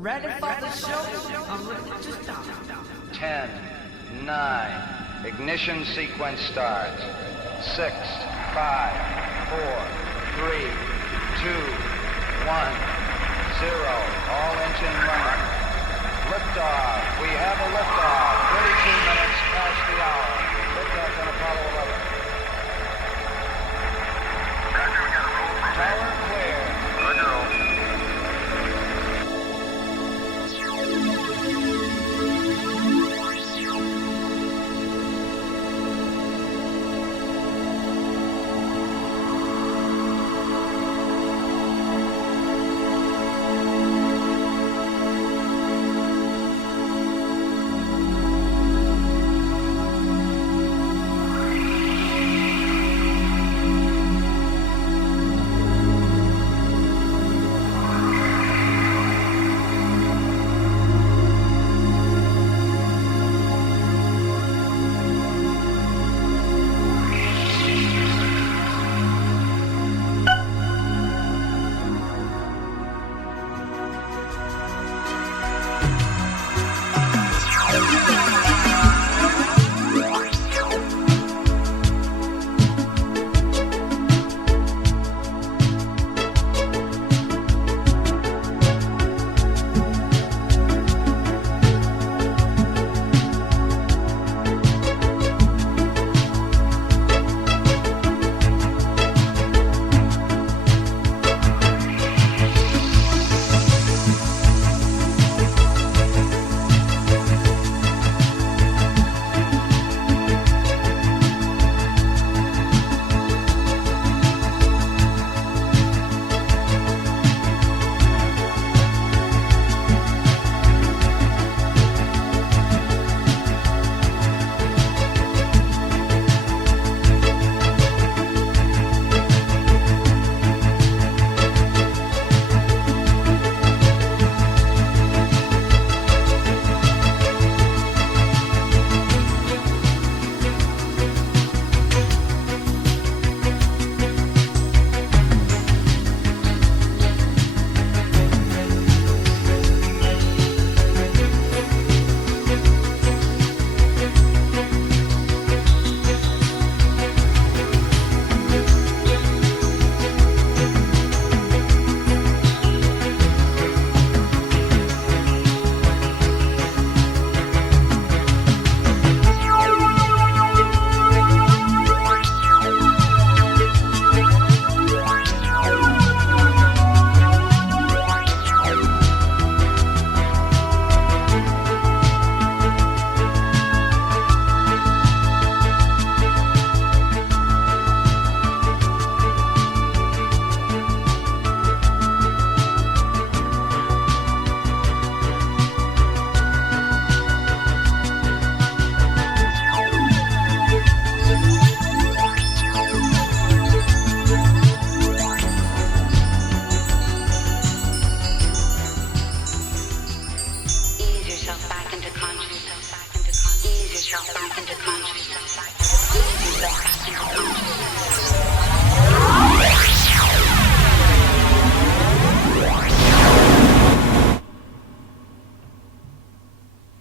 Ready for the show? I'm ready to start. 10, 9, ignition sequence starts. 6, 5, 4, 3, 2, 1, 0. All engine running. Liftoff. We have a liftoff. 32 minutes past the hour. Liftoff on Apollo 11. Tower clear. Roger, roll.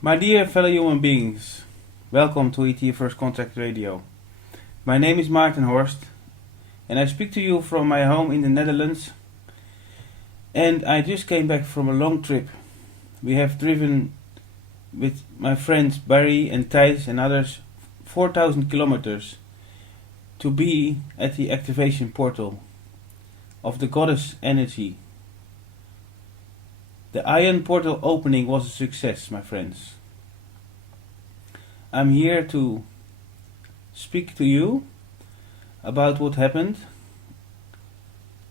My dear fellow human beings, welcome to ET First Contact Radio. My name is Maarten Horst and I speak to you from my home in the Netherlands, and I just came back from a long trip. We have driven with my friends Barry and Thijs and others 4,000 kilometers to be at the activation portal of the goddess energy. The Aion portal opening was a success, my friends. I'm here to speak to you about what happened,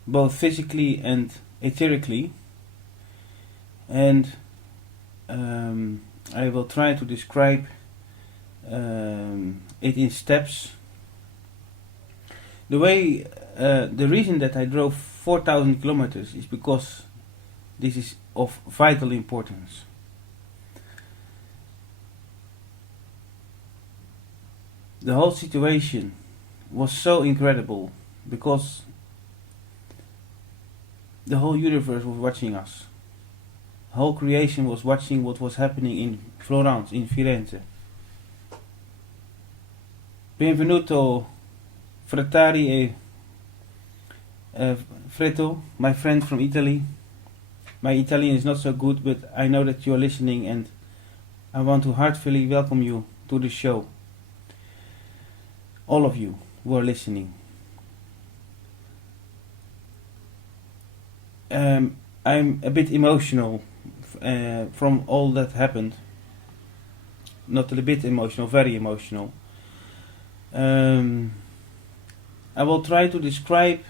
both physically and etherically, and I will try to describe it in steps. The reason that I drove 4,000 kilometers is because this is of vital importance. The whole situation was so incredible because the whole universe was watching us. whole creation was watching what was happening in Florence, in Firenze. Benvenuto, Fratari e Fretto, my friend from Italy. My Italian is not so good, but I know that you are listening, and I want to heartfully welcome you to the show. All of you who are listening. I'm a bit emotional from all that happened. Not a bit emotional, very emotional. I will try to describe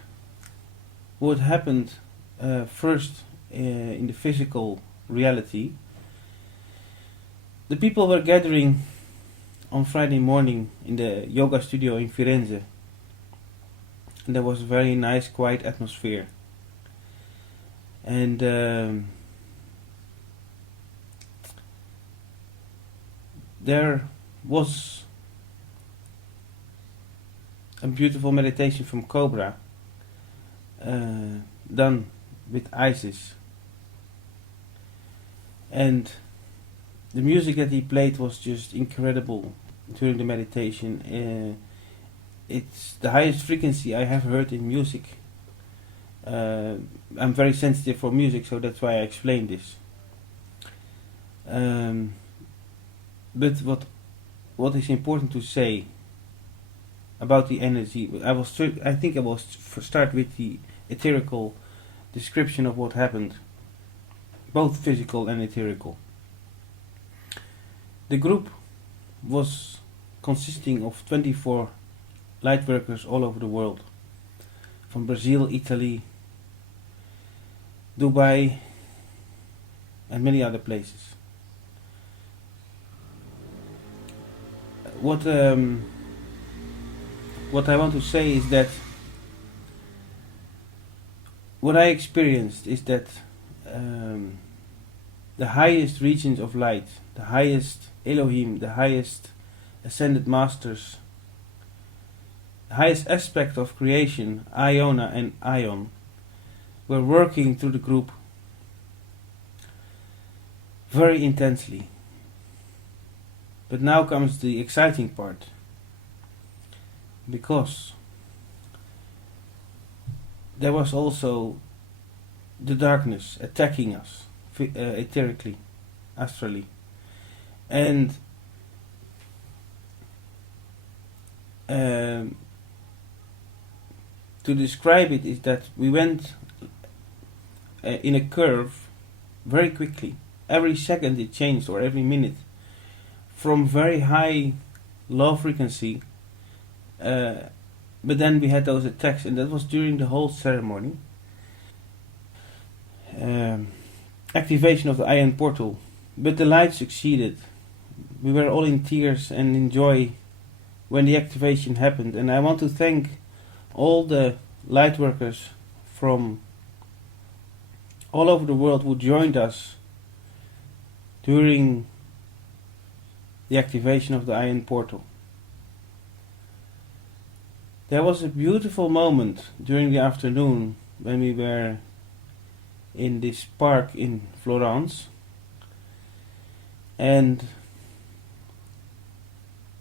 what happened first in the physical reality. The people were gathering on Friday morning in the yoga studio in Firenze, and there was a very nice, quiet atmosphere. And there was a beautiful meditation from Cobra done with Isis, and the music that he played was just incredible during the meditation. It's the highest frequency I have heard in music. I'm very sensitive for music, so that's why I explained this. But what is important to say about the energy, I think I will start with the etherical description of what happened, both physical and etherical. The group was consisting of 24 light workers all over the world, from Brazil, Italy, Dubai, and many other places. What I want to say is that what I experienced is that the highest regions of light, the highest Elohim, the highest ascended masters, the highest aspect of creation, Iona and Aion, were working through the group very intensely. But now comes the exciting part, because there was also the darkness attacking us etherically, astrally, and to describe it is that we went in a curve very quickly. Every second it changed, or every minute, from very high low frequency, but then we had those attacks, and that was during the whole ceremony. Activation of the Aion portal, but the light succeeded. We were all in tears and in joy when the activation happened, and I want to thank all the light workers from all over the world who joined us during the activation of the Aion portal. There was a beautiful moment during the afternoon when we were in this park in Florence, and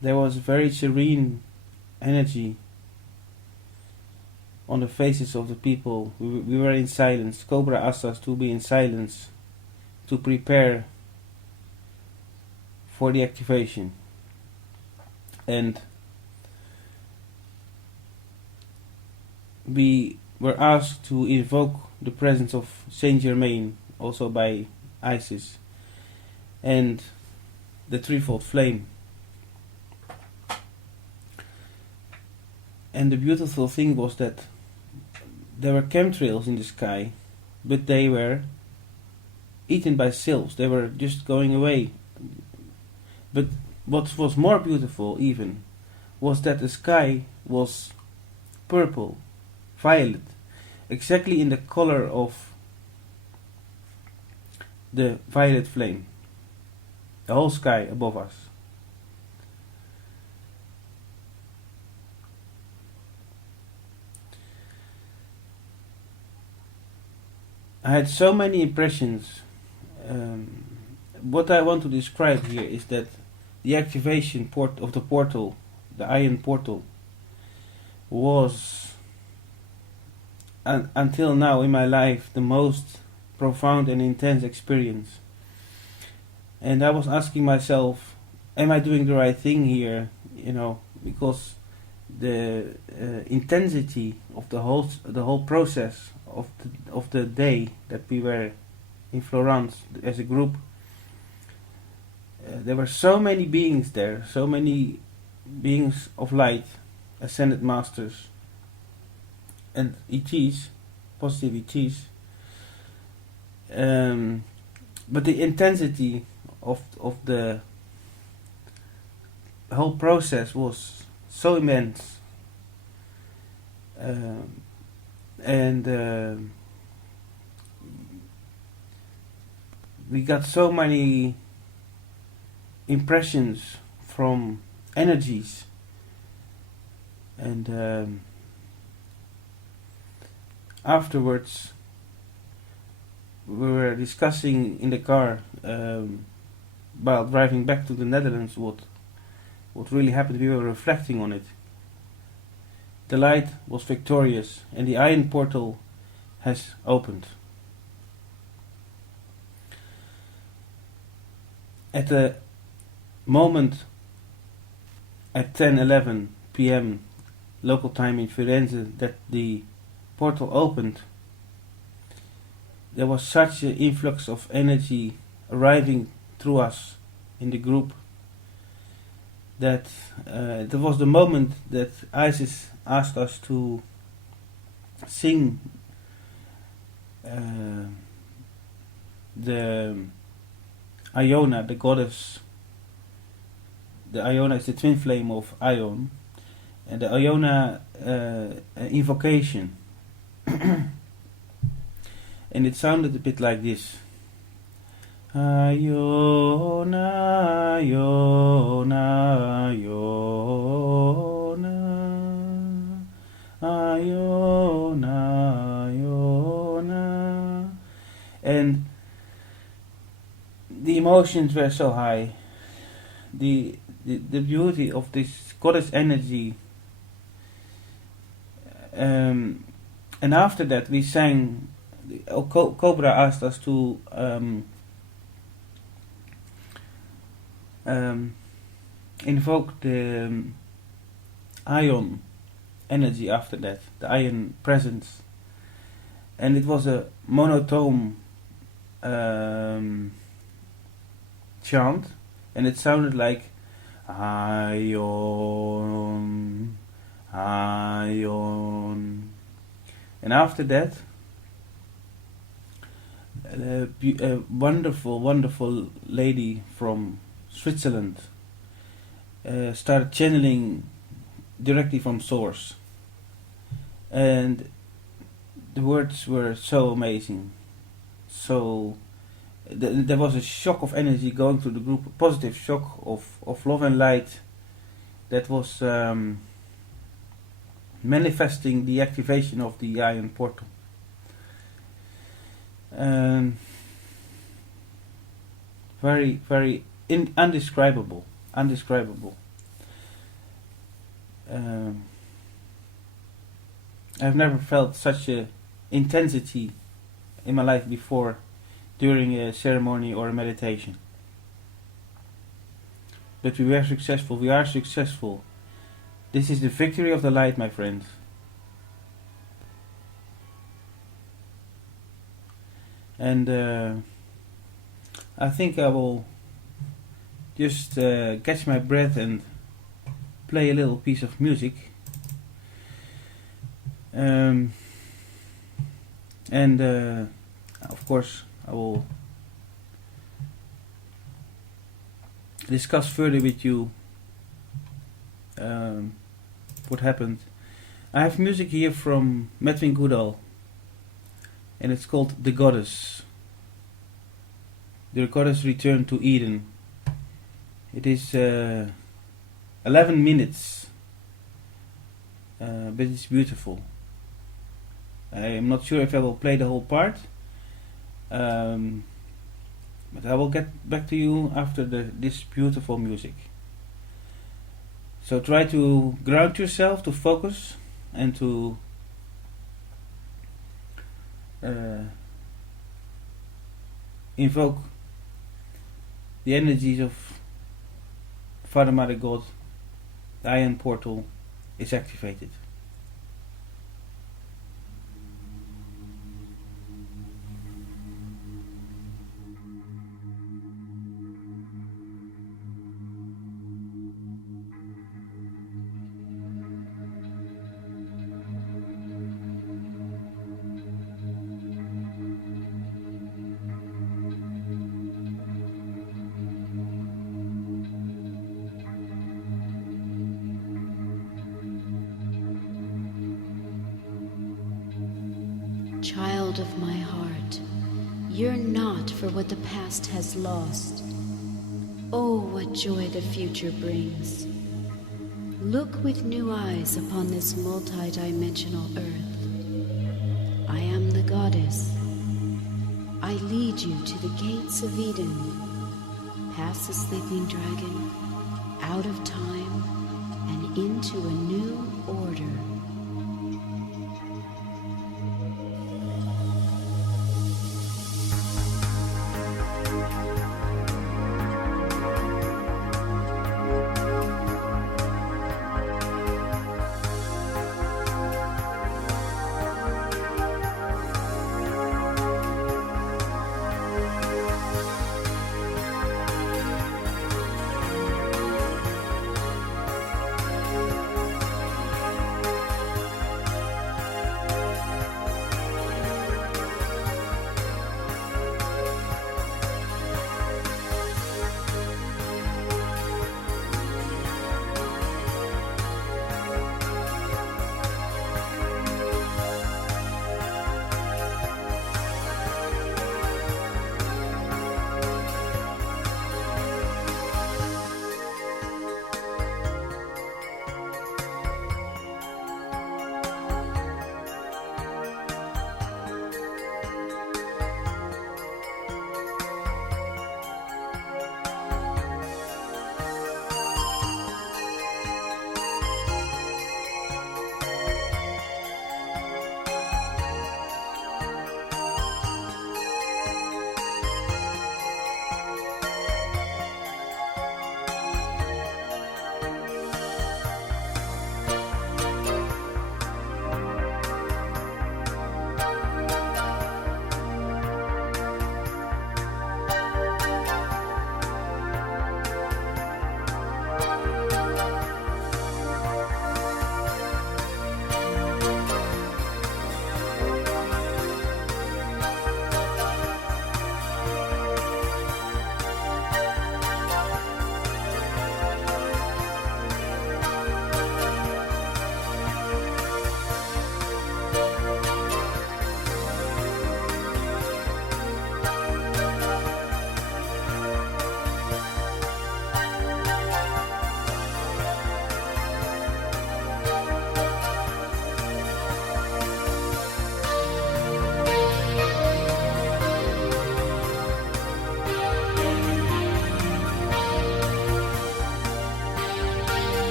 there was very serene energy on the faces of the people. We were in silence. Cobra asked us to be in silence to prepare for the activation, and we were asked to invoke the presence of Saint Germain, also by Isis, and the threefold flame. And the beautiful thing was that there were chemtrails in the sky, but they were eaten by sylphs. They were just going away. But what was more beautiful even was that the sky was purple, violet, exactly in the color of the violet flame. The whole sky above us. I had so many impressions what I want to describe here is that the activation port of the portal, the Aion portal, was until now in my life the most profound and intense experience. And I was asking myself, am I doing the right thing here? Because the intensity of the whole process of the day that we were in Florence as a group, there were so many beings there, so many beings of light, ascended masters, and ETs, positive ETs. But the intensity of the whole process was so immense, and we got so many impressions from energies, and afterwards we were discussing in the car while driving back to the Netherlands what really happened. We were reflecting on it. The light was victorious and the Aion portal has opened. At the moment at 10:11 p.m. local time in Firenze that the portal opened, there was such an influx of energy arriving through us in the group that it was the moment that Isis asked us to sing the Iona, the goddess. The Iona is the twin flame of Aion, and the Iona invocation. And it sounded a bit like this. Iona, Iona, Iona, Iona, Iona. And the emotions were so high. The beauty of this goddess energy. And after that we sang. Cobra asked us to invoke the Aion energy after that, the Aion presence, and it was a monotone chant, and it sounded like Aion, Aion, and after that a wonderful lady from Switzerland started channeling directly from source, and the words were so amazing. So there was a shock of energy going through the group, a positive shock of love and light that was manifesting the activation of the Aion portal. Very, very indescribable. I've never felt such a intensity in my life before during a ceremony or a meditation. But we were successful. We are successful. This is the victory of the light, my friends. And I think I will just catch my breath and play a little piece of music. And of course I will discuss further with you what happened. I have music here from Medwin Goodall, and it's called The Goddess. The Goddess Returned to Eden. It is 11 minutes, but it's beautiful. I am not sure if I will play the whole part, But I will get back to you after this beautiful music. So try to ground yourself, to focus, and to invoke the energies of Father, Mother, God. The Aion portal is activated. Child of my heart, yearn not for what the past has lost. Oh, what joy the future brings. Look with new eyes upon this multi-dimensional earth. I am the goddess. I lead you to the gates of Eden, past the sleeping dragon, out of time, and into a new order.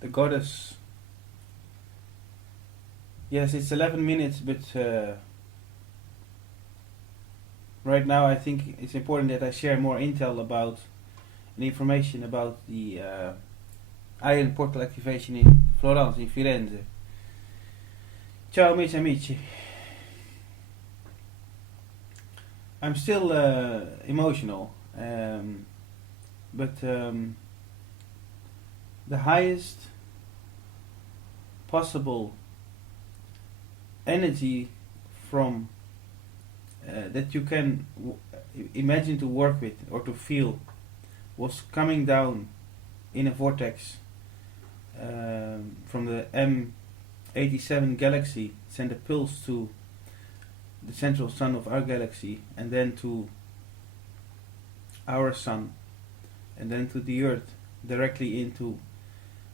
the goddess. Yes, it's 11 minutes, but right now I think it's important that I share more intel about and information about the Aion portal activation in Florence, in Firenze. Ciao amici amici. I'm still emotional, but the highest possible energy from that you can imagine to work with or to feel was coming down in a vortex from the M87 galaxy, sent a pulse to the central sun of our galaxy, and then to our sun, and then to the earth, directly into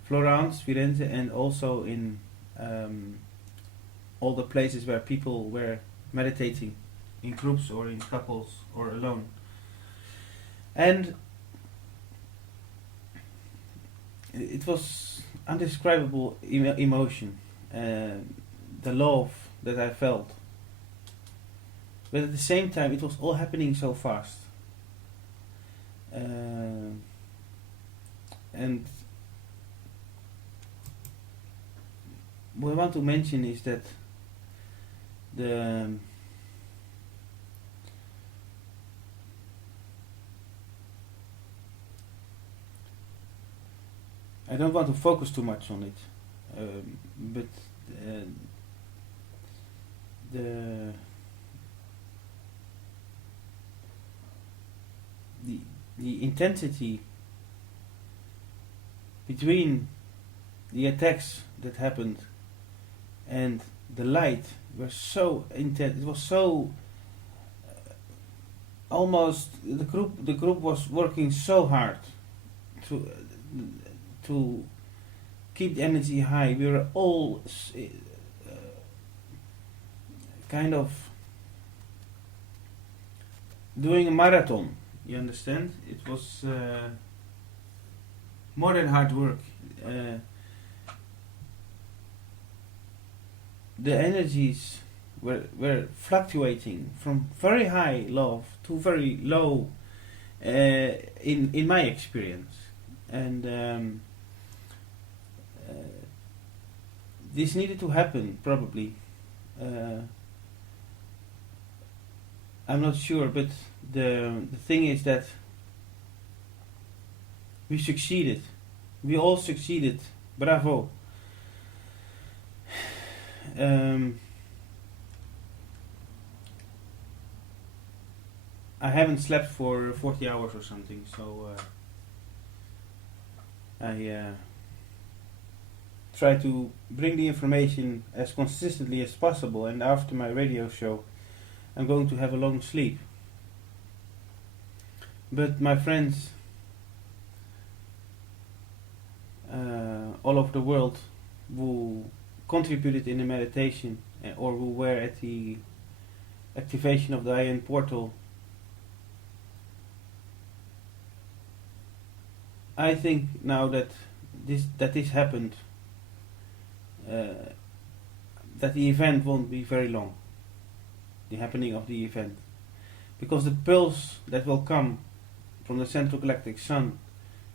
Florence, Firenze, and also in all the places where people were meditating in groups or in couples or alone. And it was undescribable emotion, the love that I felt. But at the same time, it was all happening so fast. And what I want to mention is that I don't want to focus too much on it, but the intensity between the attacks that happened and the light were so intense. It was so almost the group was working so hard to keep the energy high. We were all kind of doing a marathon. You understand? It was more than hard work. The energies were fluctuating from very high love to very low in my experience, and this needed to happen probably. I'm not sure, but the thing is that we succeeded. We all succeeded. Bravo. I haven't slept for 40 hours or something, so I try to bring the information as consistently as possible, and after my radio show I'm going to have a long sleep. But my friends all over the world who contributed in the meditation or who were at the activation of the Aion portal, I think now that this happened, that the event won't be very long, the happening of the event, because the pulse that will come from the central galactic sun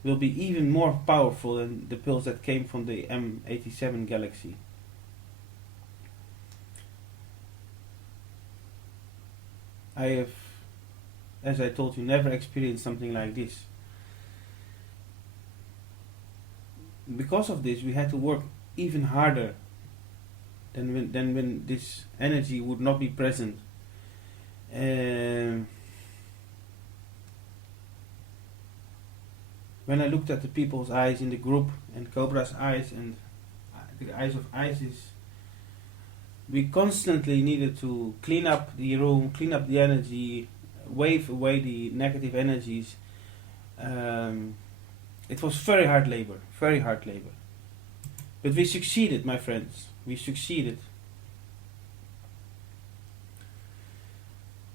will be even more powerful than the pulse that came from the M87 galaxy. I have, as I told you, never experienced something like this. Because of this, we had to work even harder than when this energy would not be present. When I looked at the people's eyes in the group, and Cobra's eyes, and the eyes of Isis, we constantly needed to clean up the room, clean up the energy, wave away the negative energies. It was very hard labor, very hard labor. But we succeeded, my friends. We succeeded.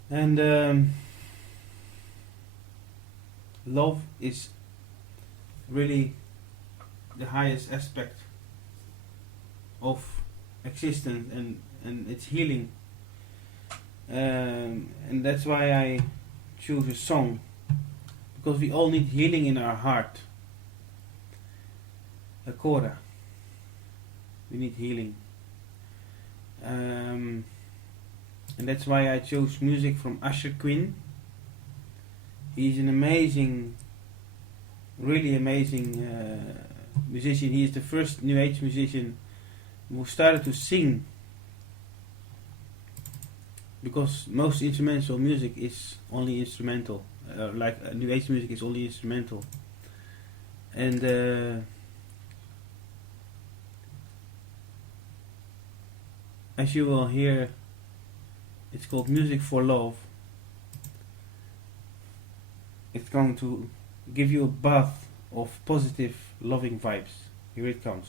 And love is really the highest aspect of existence, and it's healing. And that's why I choose a song, because we all need healing in our heart. A Cora. We need healing. And that's why I chose music from Usher Quinn. He's an amazing, really amazing musician. He is the first New Age musician who started to sing, because most instrumental music is only instrumental, like New Age music is only instrumental. And as you will hear, it's called Music for Love. It's going to give you a bath of positive, loving vibes. Here it comes.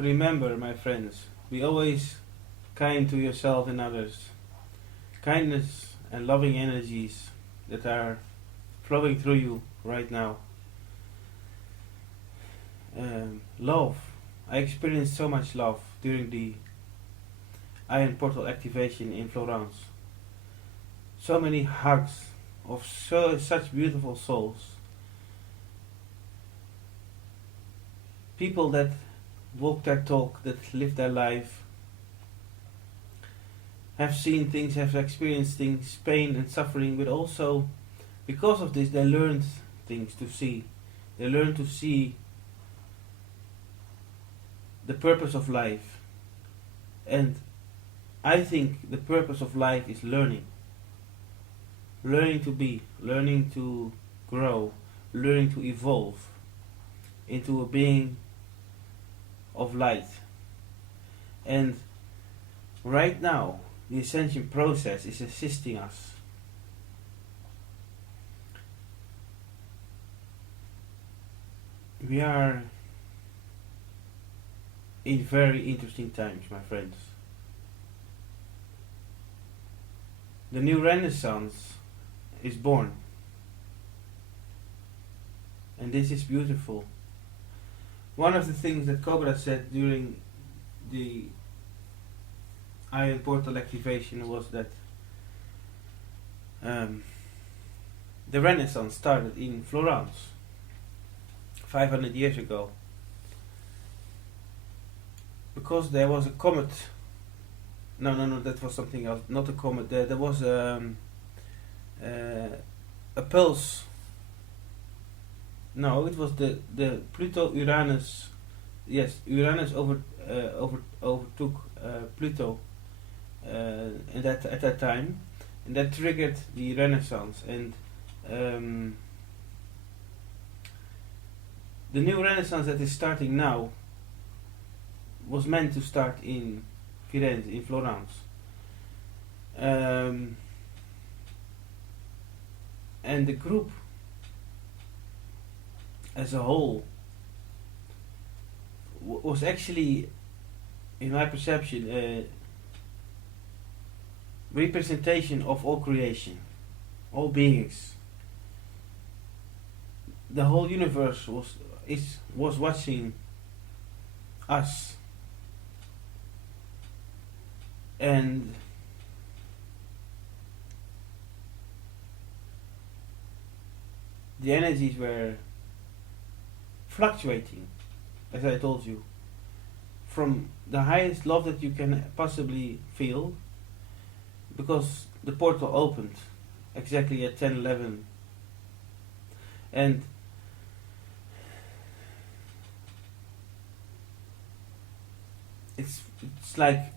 remember, my friends, be always kind to yourself and others. Kindness and loving energies that are flowing through you right now. Love. I experienced so much love during the Aion portal activation in Florence. So many hugs of such beautiful souls. People that walk their talk, that live their life, have seen things, have experienced things, pain and suffering, but also because of this they learned things to see. They learned to see the purpose of life. And I think the purpose of life is learning. Learning to be, learning to grow, learning to evolve into a being of light. And right now, the ascension process is assisting us. We are in very interesting times, my friends. The new Renaissance is born. And this is beautiful. One of the things that Cobra said during the Aion portal activation was that the Renaissance started in Florence 500 years ago, because there was a comet. No, that was something else. Not a comet. There was a pulse. No, it was the Pluto Uranus. Yes, Uranus overtook Pluto at that time, and that triggered the Renaissance. And the new Renaissance that is starting now was meant to start in Firenze, in Florence. And the group as a whole was actually, in my perception, a representation of all creation, all beings. The whole universe was watching us. And the energies were fluctuating, as I told you, from the highest love that you can possibly feel, because the portal opened exactly at 10:11, and it's like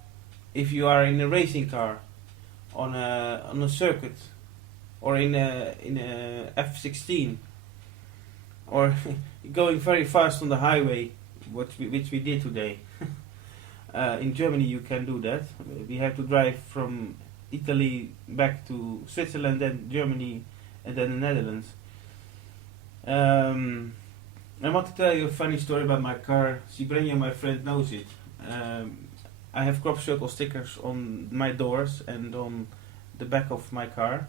if you are in a racing car on a circuit, or in a F-16, or going very fast on the highway, which we did today. In Germany you can do that. We have to drive from Italy back to Switzerland, then Germany, and then the Netherlands. I want to tell you a funny story about my car. Sibrenja, my friend, knows it. I have crop circle stickers on my doors and on the back of my car,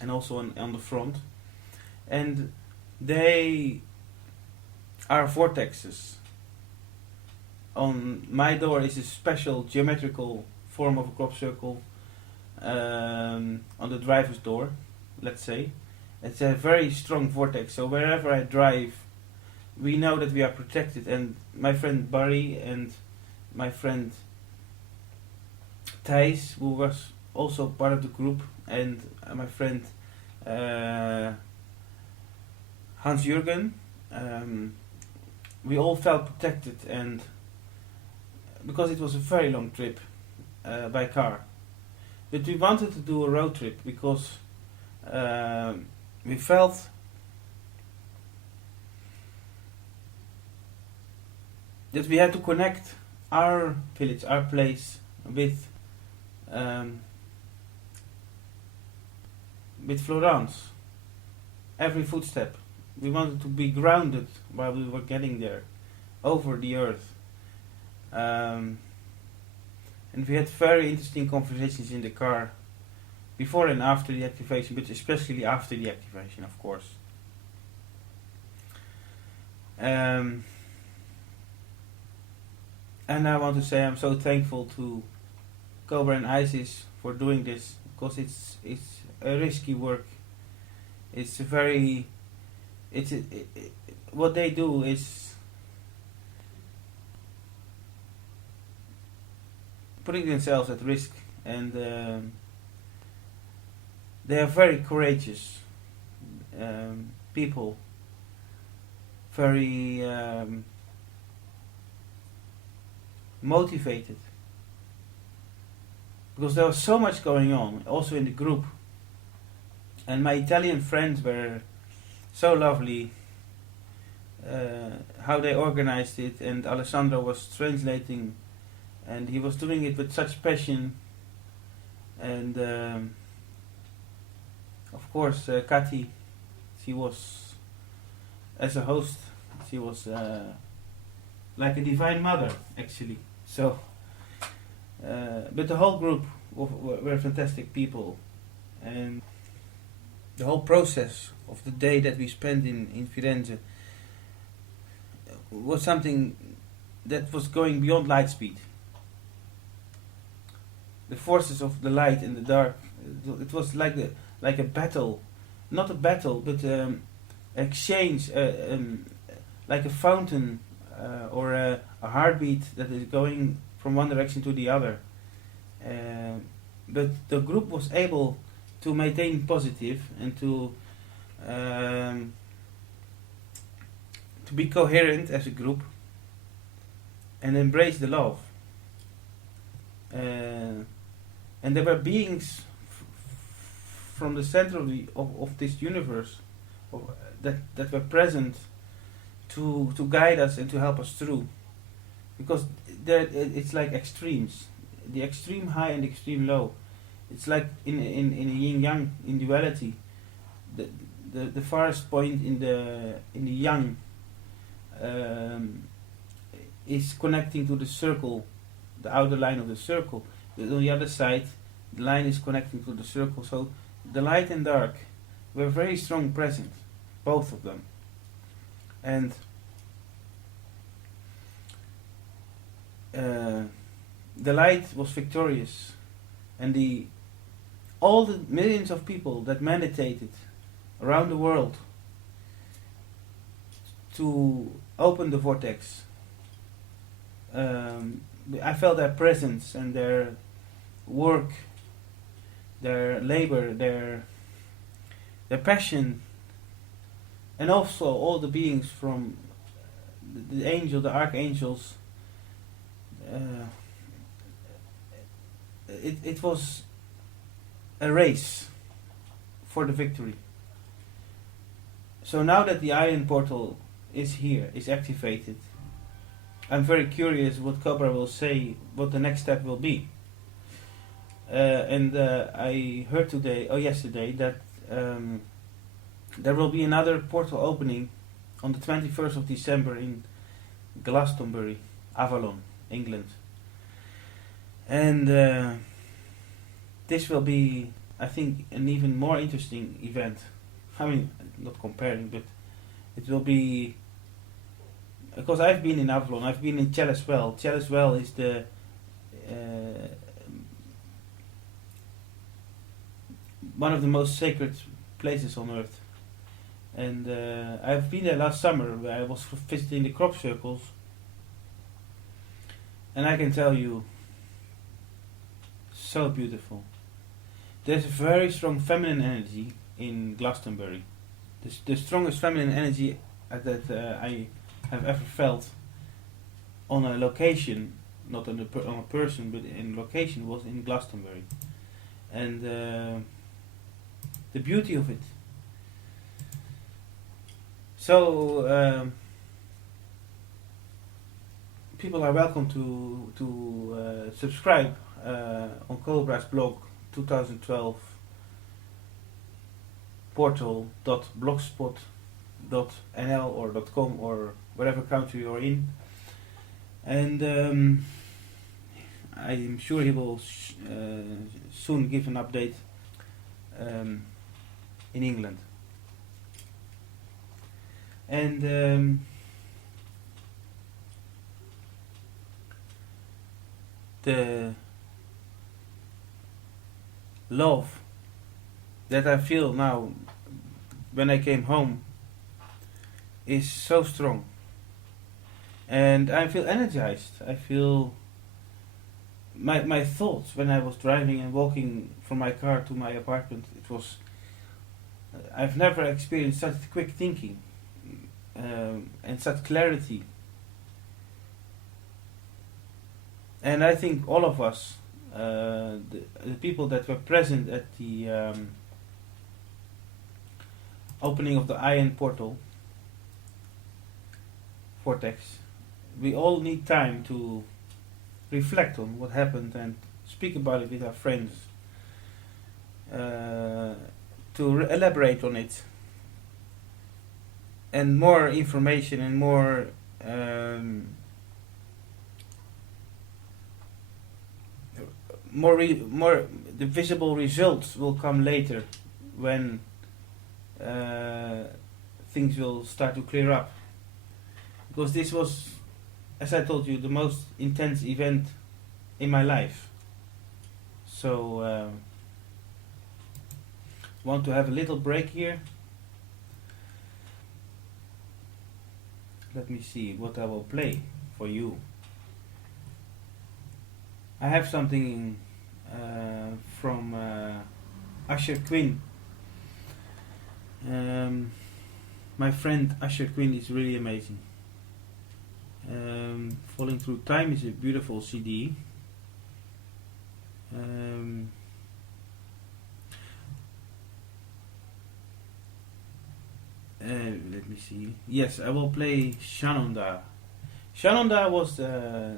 and also on the front. And they are vortexes. On my door is a special geometrical form of a crop circle on the driver's door, let's say. It's a very strong vortex, so wherever I drive, we know that we are protected. And my friend Barry and my friend Thijs, who was also part of the group, and my friend Hans-Jürgen, we all felt protected, and because it was a very long trip by car. But we wanted to do a road trip because we felt that we had to connect our village, our place, with Florence. Every footstep. We wanted to be grounded while we were getting there, over the earth. And we had very interesting conversations in the car before and after the activation, but especially after the activation, of course. And I want to say I'm so thankful to Cobra and ISIS for doing this, because it's a risky work. It's a very what they do is putting themselves at risk, and they are very courageous people, very motivated, because there was so much going on also in the group, and my Italian friends were so lovely, how they organized it, and Alessandro was translating, and he was doing it with such passion, and of course Kati, she was, as a host, she was like a divine mother actually. So but the whole group were fantastic people, and the whole process of the day that we spent in Firenze was something that was going beyond light speed. The forces of the light and the dark, it was like a battle, not a battle, but exchange, like a fountain or a heartbeat that is going from one direction to the other. But the group was able to maintain positive and to be coherent as a group and embrace the love. And there were beings from the center of this universe that were present to guide us and to help us through, because it's like extremes, the extreme high and the extreme low. It's like in a yin yang, in duality. The farthest point in the yang is connecting to the circle, the outer line of the circle. On the other side, the line is connecting to the circle. So the light and dark were very strong present, both of them. And the light was victorious, and all the millions of people that meditated around the world to open the vortex, I felt their presence and their work, their labor, their passion, and also all the beings from the angel, the archangels. It was a race for the victory. So now that the Aion portal is here, is activated, I'm very curious what Cobra will say, what the next step will be. And I heard yesterday that there will be another portal opening on the 21st of December in Glastonbury, Avalon, England. And this will be, I think, an even more interesting event. I mean, not comparing, but it will be, because I've been in Avalon, I've been in Chalice Well. Chalice Well is the one of the most sacred places on earth. And I've been there last summer, where I was visiting the crop circles, and I can tell you, so beautiful. There's a very strong feminine energy in Glastonbury. The strongest feminine energy that I have ever felt on a location, not on a person, but in location, was in Glastonbury. And the beauty of it. So people are welcome to subscribe on Cobra's blog 2012 portal.blogspot.nl or .com or whatever country you're in, and I'm sure he will soon give an update in England. And the love that I feel now when I came home is so strong, and I feel energized. I feel my thoughts when I was driving and walking from my car to my apartment, it was I've never experienced such quick thinking and such clarity. And I think all of us, the people that were present at the opening of the Aion portal, vortex, we all need time to reflect on what happened and speak about it with our friends, to elaborate on it, and more information and more the visible results will come later when things will start to clear up, because this was, as I told you, the most intense event in my life. So want to have a little break here. Let me see what I will play for you. I have something from Usher Quinn. My friend Usher Quinn is really amazing. Falling Through Time is a beautiful CD. Let me see. Yes, I will play Shanonda. Shanonda was the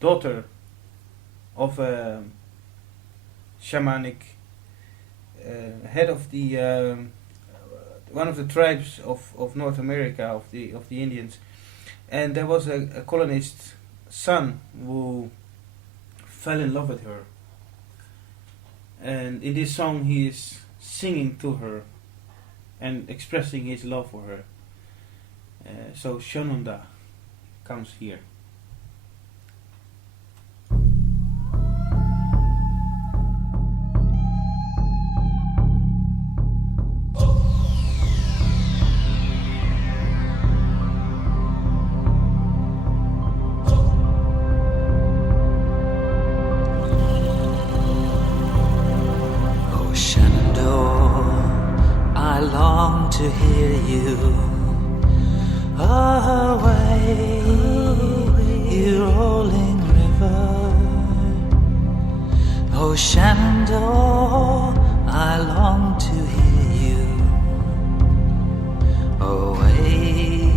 daughter of a shamanic head of the one of the tribes of North America, of the Indians, and there was a colonist's son who fell in love with her, and in this song he is singing to her and expressing his love for her. So Shanonda comes here. To hear you away, you rolling river. Oh Shenandoah, I long to hear you away.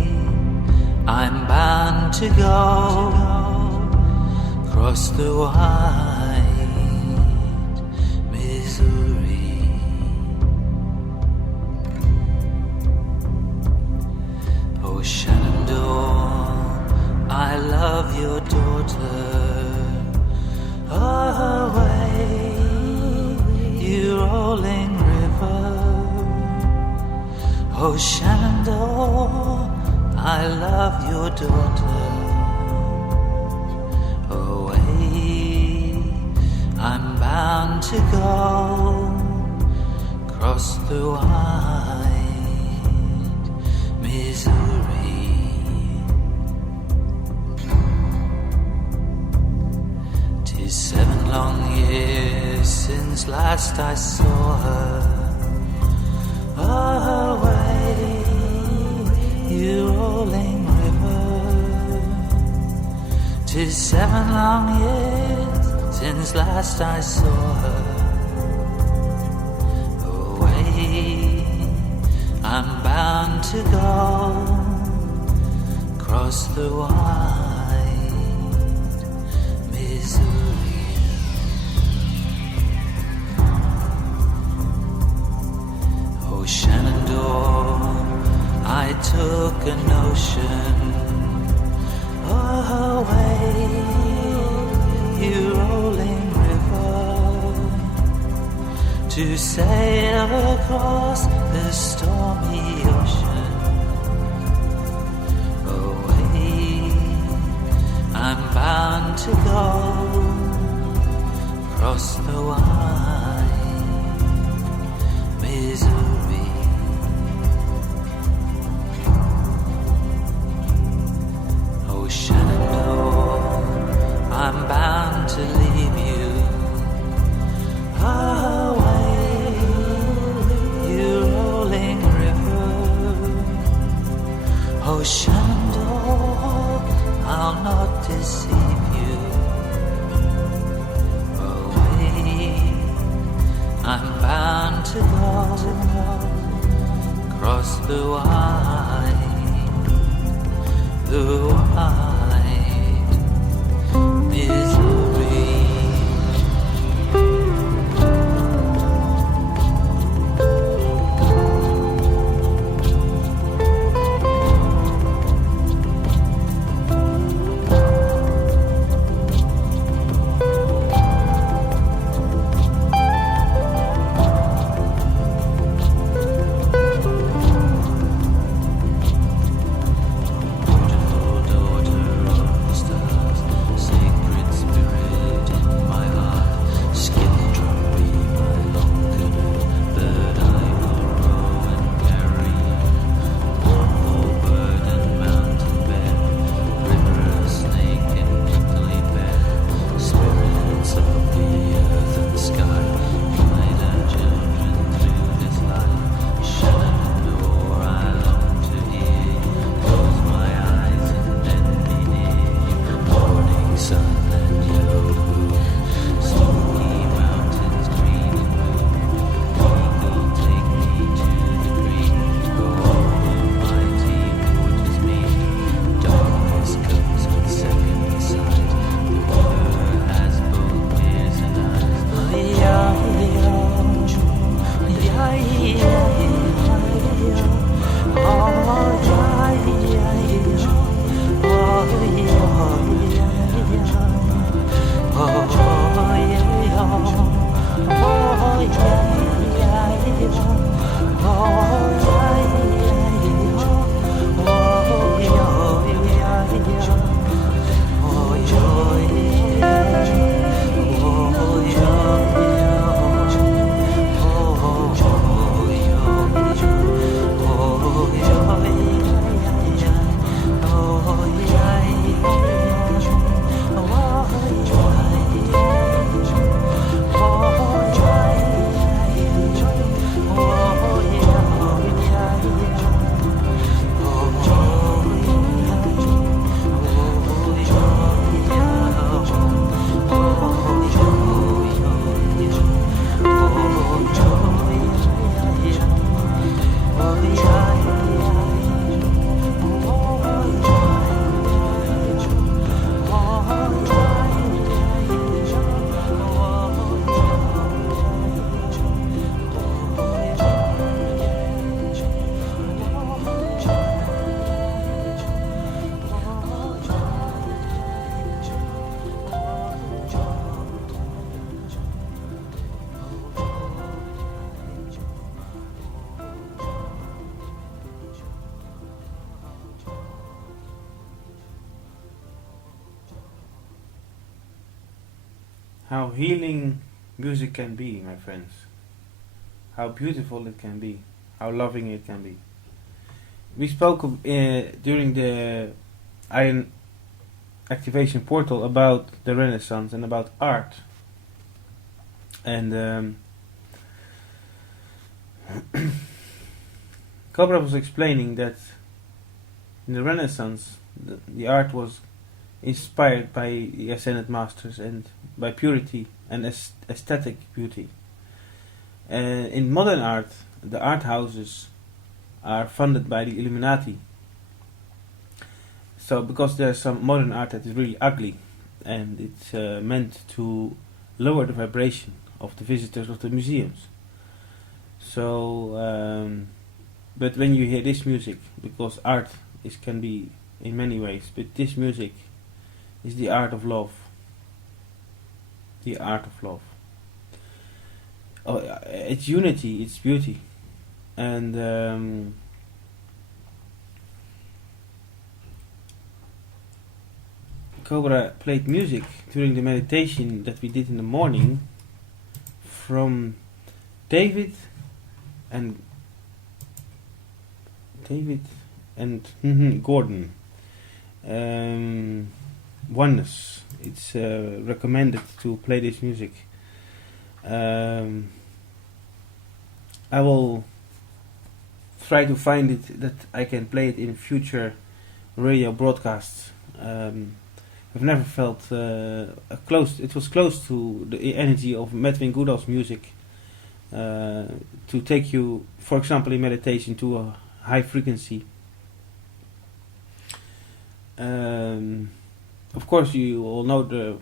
I'm bound to go across the wide Missouri. Oh Shenandoah, I love your daughter. Away, you rolling river. Oh Shenandoah, I love your daughter. Away, I'm bound to go across the wide Missouri. 'Tis 7 long years since last I saw her. Away, you rolling river. 'Tis 7 long years since last I saw her. Away, I'm bound to go across the wide Missouri. Oh Shenandoah, I took a notion away, you rolling river, to sail across the stormy ocean. Away, I'm bound to go across the wide Missouri. Oh Shenandoah, I'm bound to leave you away, you rolling river. Oh Shenandoah, I'll not deceive you. Away, I'm bound to go across the wide Missouri. How healing music can be, my friends. How beautiful it can be. How loving it can be. We spoke during the Aion activation portal about the Renaissance and about art. And Cobra was explaining that in the Renaissance the art was inspired by the Ascended Masters and by purity and aesthetic beauty. In modern art, the art houses are funded by the Illuminati. So because there's some modern art that is really ugly, and it's meant to lower the vibration of the visitors of the museums. So, but when you hear this music, because art can be in many ways, but this music is the art of love. The art of love. It's unity, it's beauty. And Cobra played music during the meditation that we did in the morning from David and Gordon. Oneness. It's recommended to play this music. I will try to find it that I can play it in future radio broadcasts. I've never felt close. It was close to the energy of Maarten Goodall's music to take you, for example, in meditation to a high frequency. Of course, you all know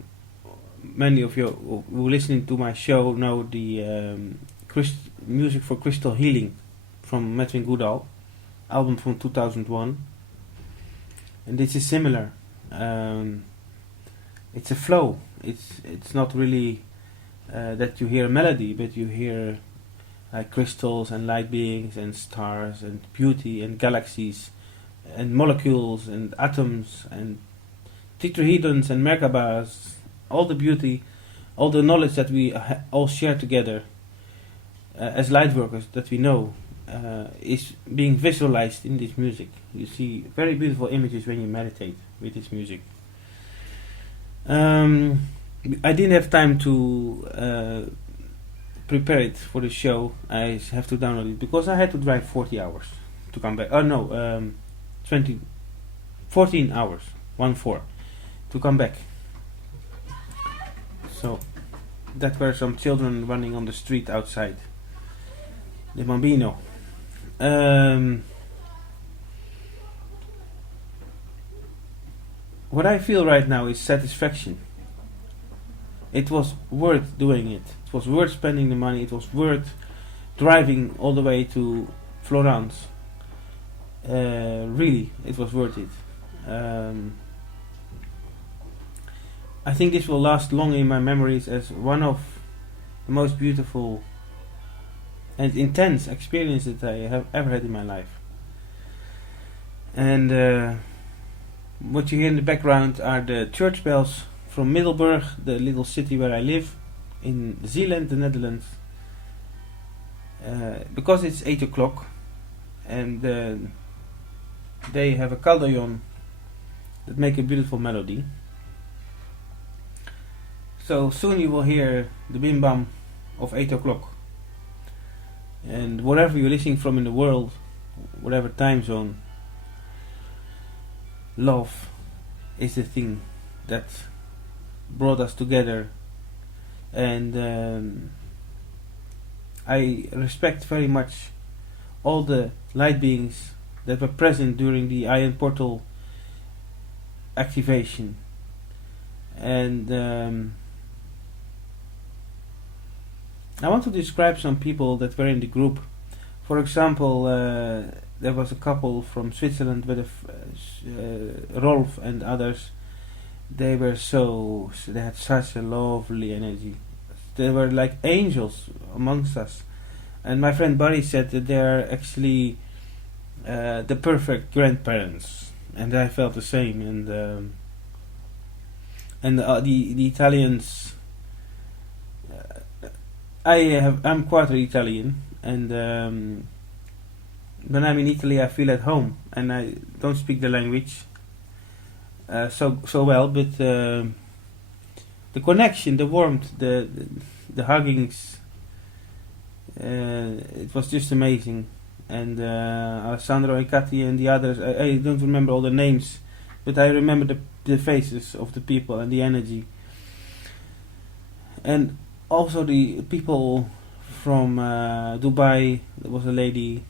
many of you who are listening to my show know the music for Crystal Healing from Maarten Goodall, album from 2001, and this is similar. It's a flow. It's not really that you hear a melody, but you hear like crystals and light beings and stars and beauty and galaxies and molecules and atoms and tetrahedrons and merkabahs, all the beauty, all the knowledge that we all share together as light workers that we know is being visualized in this music. You see very beautiful images when you meditate with this music. I didn't have time to prepare it for the show. I have to download it because I had to drive 40 hours to come back. 14 hours, 1-4, to come back. So that were some children running on the street outside. The Bambino. What I feel right now is satisfaction. It was worth doing it. It was worth spending the money. It was worth driving all the way to Florence. Really, it was worth it. I think this will last long in my memories as one of the most beautiful and intense experiences that I have ever had in my life. And what you hear in the background are the church bells from Middelburg, the little city where I live, in Zeeland, the Netherlands. Because it's 8 o'clock and they have a Aion that make a beautiful melody. So soon you will hear the bim bam of 8 o'clock. And wherever you're listening from in the world, whatever time zone, love is the thing that brought us together. And I respect very much all the light beings that were present during the Aion portal activation. And I want to describe some people that were in the group. For example, there was a couple from Switzerland with Rolf and others. They had such a lovely energy. They were like angels amongst us. And my friend Barry said that they are actually the perfect grandparents, and I felt the same. And the Italians. I'm quarter Italian, and when I'm in Italy, I feel at home, and I don't speak the language so well, but the connection, the warmth, the huggings, it was just amazing. And Alessandro and Katy and the others, I don't remember all the names, but I remember the faces of the people and the energy. And also the people from Dubai. There was a lady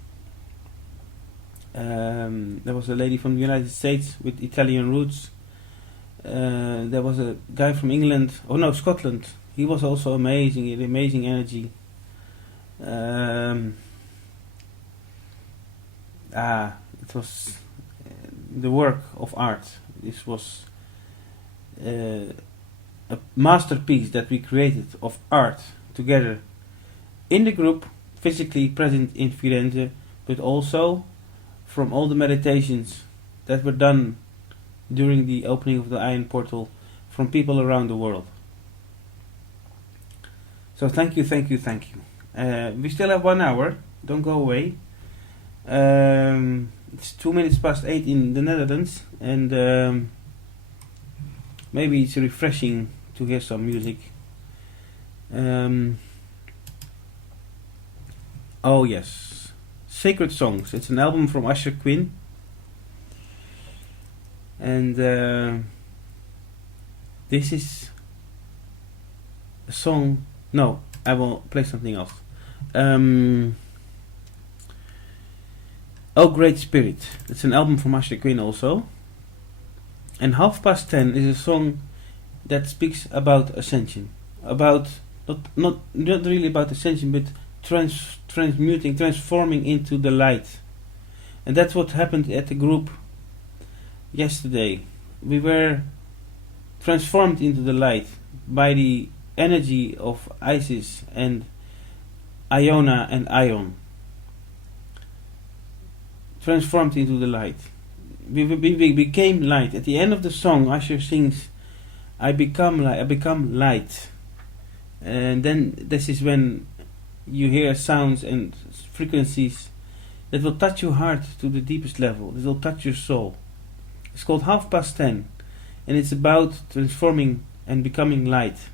from the United States with Italian roots. There was a guy from England, Scotland. He was also amazing, an amazing energy. It was the work of art. This was a masterpiece that we created of art together in the group, physically present in Firenze, but also from all the meditations that were done during the opening of the Aion portal from people around the world. So thank you. We still have 1 hour, don't go away. It's 2 minutes past 8 in the Netherlands, and maybe it's refreshing to hear some music. Oh yes, Sacred Songs. It's an album from Usher Quinn, and this is a song. No, I will play something else. Oh Great Spirit. It's an album from Usher Quinn also. And 10:30 is a song that speaks about ascension, about not really about ascension, but transforming into the light. And that's what happened at the group yesterday. We were transformed into the light by the energy of Isis and Iona and Aion. Transformed into the light. We became light. At the end of the song, Usher sings, I become light. And then this is when you hear sounds and frequencies that will touch your heart to the deepest level. It will touch your soul. It's called 10:30, and it's about transforming and becoming light,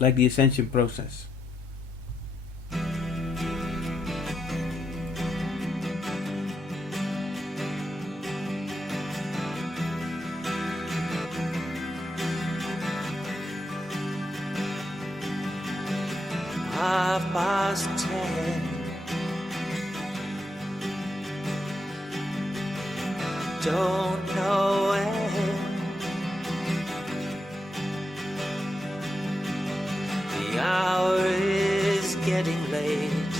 like the ascension process. Past 10. Don't know when. The hour is getting late.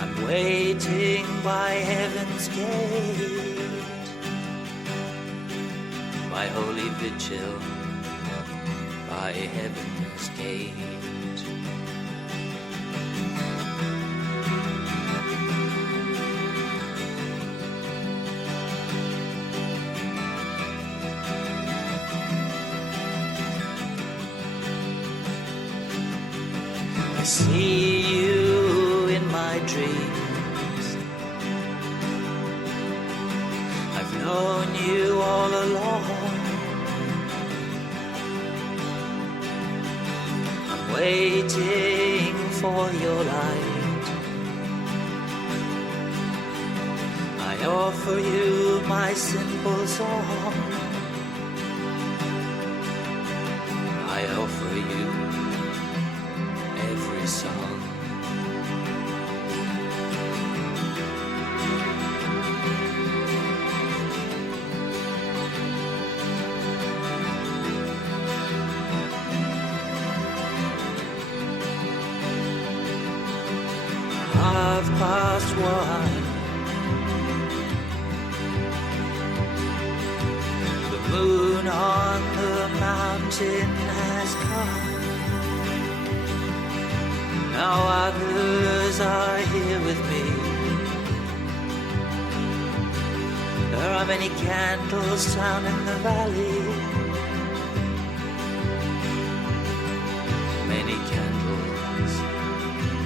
I'm waiting by heaven's gate. My holy vigil by heaven's gate. I see you in my dreams. I've known you all along. Waiting for your light, I offer you my simple song. I offer you every song. Past 1. The moon on the mountain has come. Now others are here with me. There are many candles down in the valley. Many candles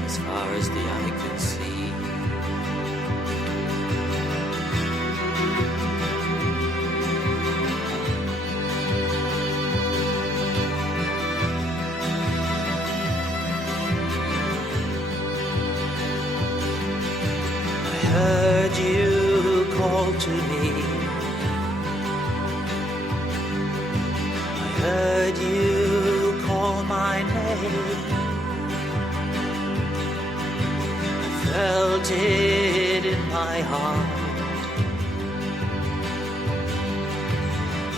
as far as the eye can see. I heard you call to me. I heard you call my name. Felt it in my heart,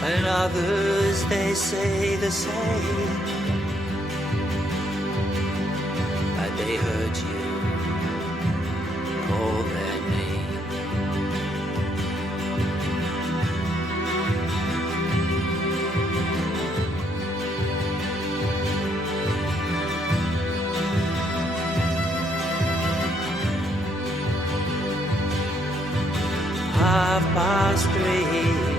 and others they say the same, that they heard you call their name. 3:30.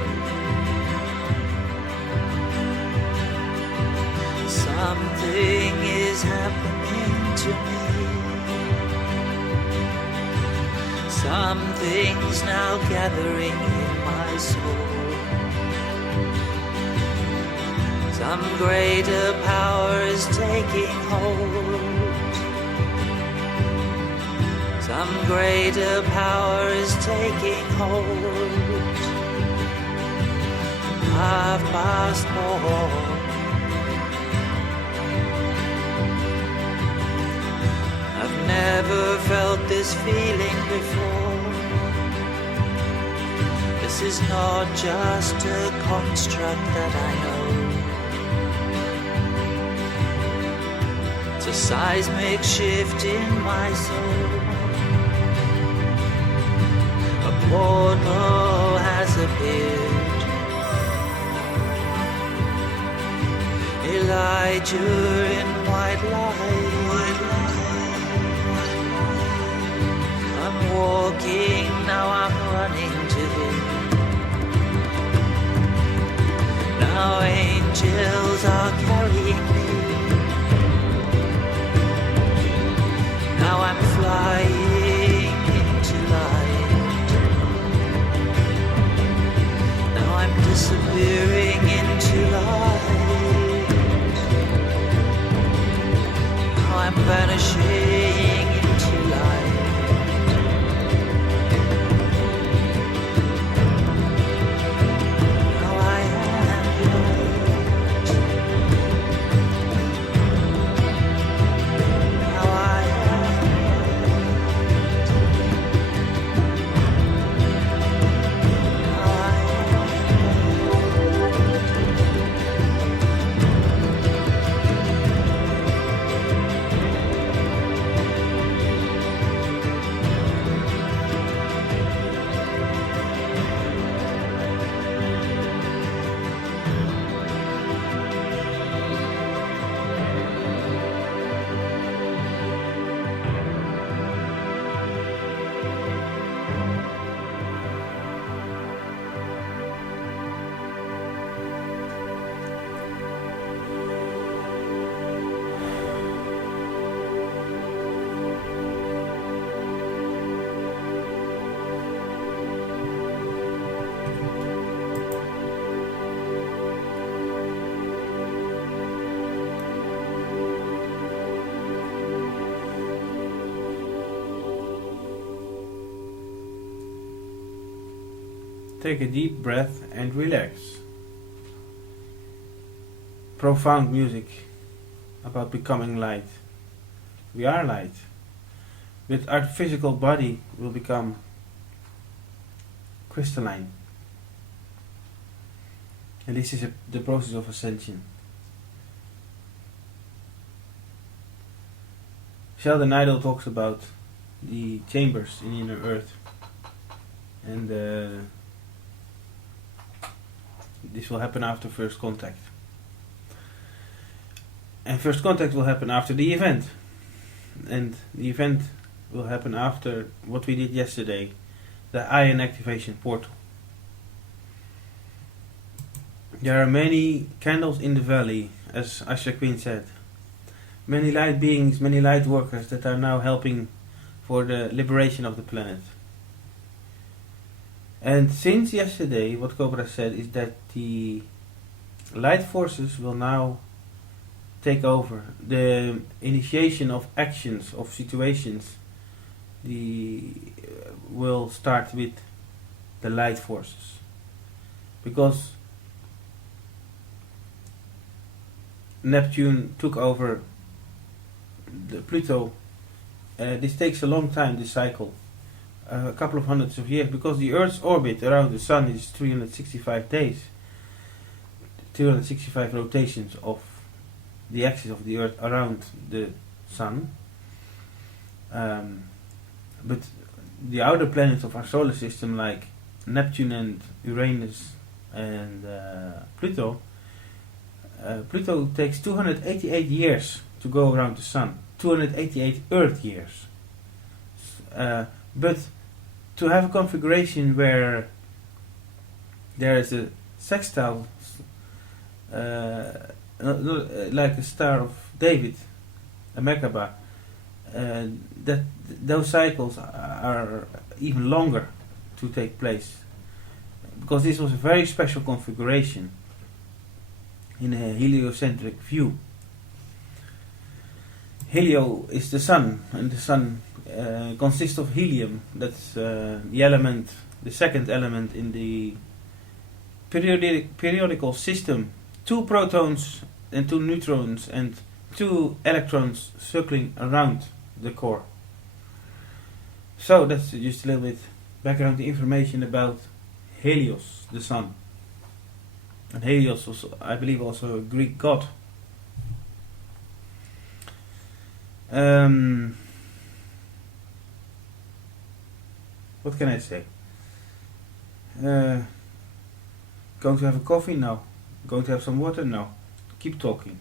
Something is happening to me. Something's now gathering in my soul. Some greater power is taking hold. Some greater power is taking hold. 4:30. I've never felt this feeling before. This is not just a construct that I know. It's a seismic shift in my soul. A portal has appeared. Elijah in white light. I'm walking, now I'm running to him. Now angels are carrying me. Now I'm flying into light. Now I'm disappearing into light. Now I'm vanishing into light. Now I am light. Now I am light. Now I Take a deep breath and relax. Profound music about becoming light. We are light. But our physical body will become crystalline. And this is the process of ascension. Sheldon Idle talks about the chambers in inner earth. And this will happen after first contact. And first contact will happen after the event. And the event will happen after what we did yesterday, the Aion activation portal. There are many candles in the valley, as Asha Queen said. Many light beings, many light workers that are now helping for the liberation of the planet. And since yesterday, what Cobra said is that the light forces will now take over. The initiation of actions, of situations, will start with the light forces. Because Neptune took over the Pluto. This takes a long time, this cycle. A couple of hundreds of years, because the Earth's orbit around the Sun is 365 days, 265 rotations of the axis of the Earth around the Sun. But the outer planets of our solar system, like Neptune and Uranus and Pluto, Pluto takes 288 years to go around the Sun, 288 Earth years. But to have a configuration where there is a sextile, like a Star of David, a Merkaba. That those cycles are even longer to take place, because this was a very special configuration in a heliocentric view. Helio is the sun, and the sun consists of helium. That's the element, the second element in the periodical system. 2 protons and 2 neutrons and 2 electrons circling around the core. So that's just a little bit background information about Helios, the sun. And Helios was, I believe, also a Greek god. What can I say? Going to have a coffee? No. Going to have some water? No. Keep talking,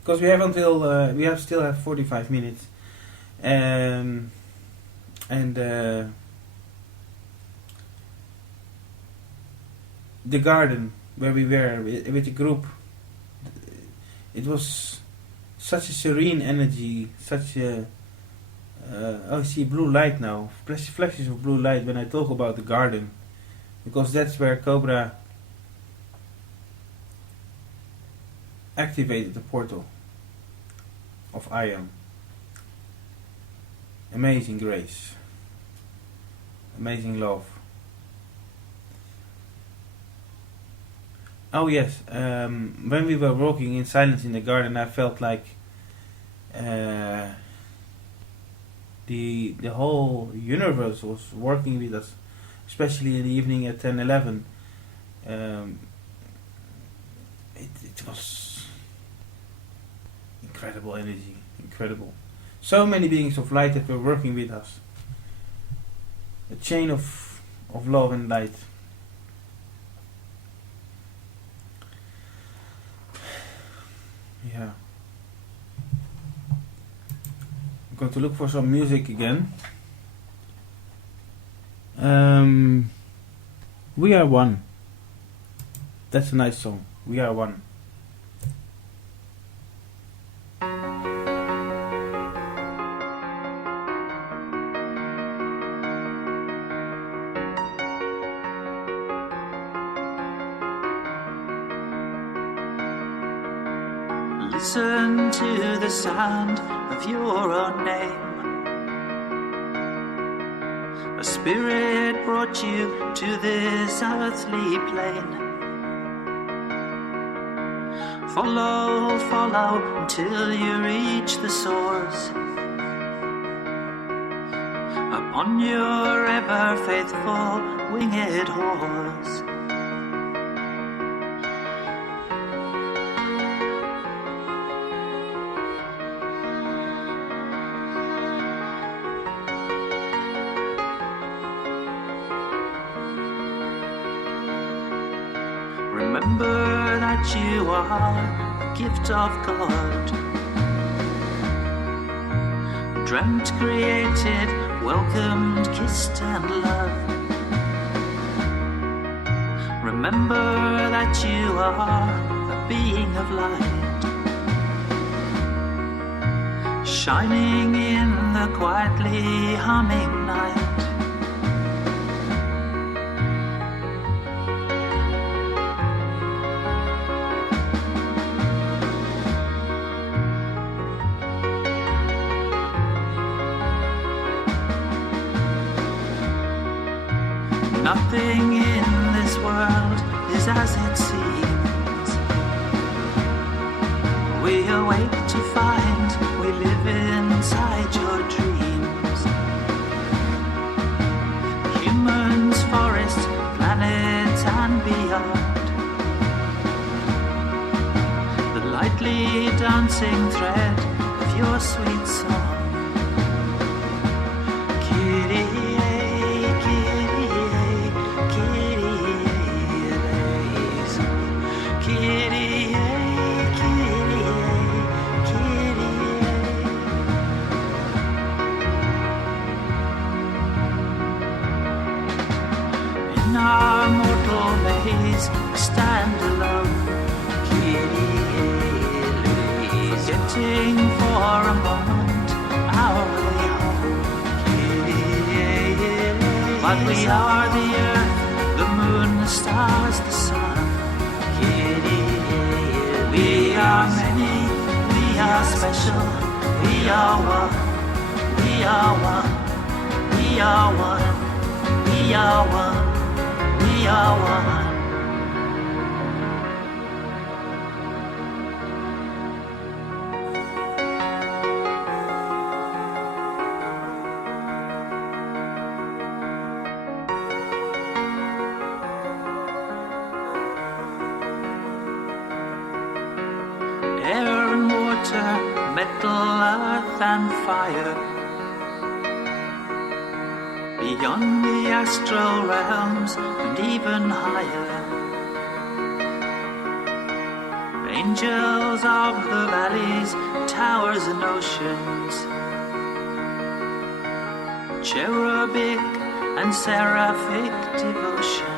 because we have still have 45 minutes, and the garden where we were with the group, it was such a serene energy, such a I see blue light now, flashes of blue light when I talk about the garden, because that's where Cobra activated the portal of Aion. Amazing grace, amazing love. Oh yes, when we were walking in silence in the garden, I felt like the whole universe was working with us, especially in the evening at 10:11. It was incredible energy, incredible. So many beings of light that were working with us. A chain of love and light. Yeah. I'm going to look for some music again. We Are One. That's a nice song. We Are One. Listen to the sound of your own name. A spirit brought you to this earthly plane. Follow, follow until you reach the source. Upon your ever faithful winged horse. Remember that you are a gift of God, dreamt, created, welcomed, kissed and loved. Remember that you are a being of light, shining in the quietly humming night. Nothing in this world is as it seems. We awake to find we live inside your dreams. Humans, forests, planets and beyond. The lightly dancing thread of your sweet song. In our mortal simple maze, we stand alone. Forgetting for a moment our way home. But we are the earth, the moon, the stars, the sun. We are many, we are special, we are one, we are one, we are one, we are one, we are one. Air and water, metal, earth and fire. Beyond the astral realms and even higher. Angels of the valleys, towers and oceans. Cherubic and seraphic devotion.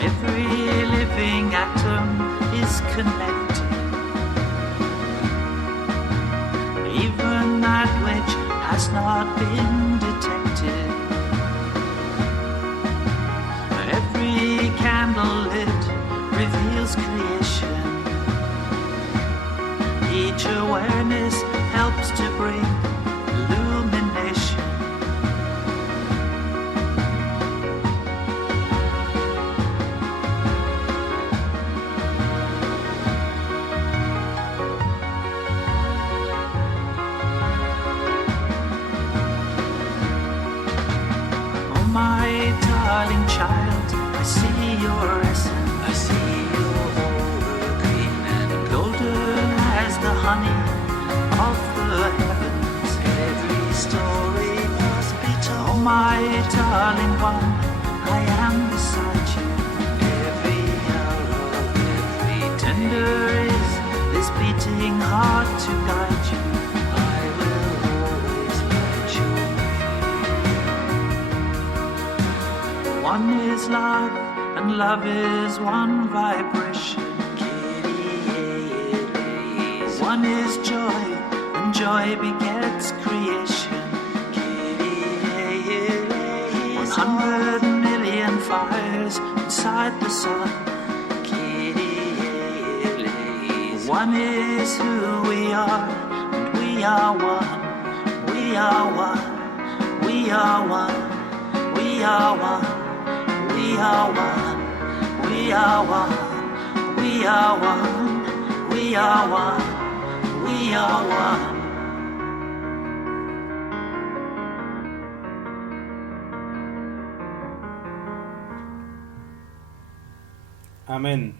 Every living atom is connected. Even that which has not been detected. Every candle lit reveals creation. Each awareness helps to bring illumination. My darling child, I see your essence. I see your whole green and golden as the honey of the heavens. Every story must be told. Oh, my darling one, I am beside you. Every hour, every tender is this beating heart to guide you. I will always let you. One is love, and love is one vibration. One is joy, and joy begets creation. 100 million fires inside the sun. One is who we are, and we are one. We are one, we are one, we are one. We are one, we are one, we are one, we are one, we are one. Amen.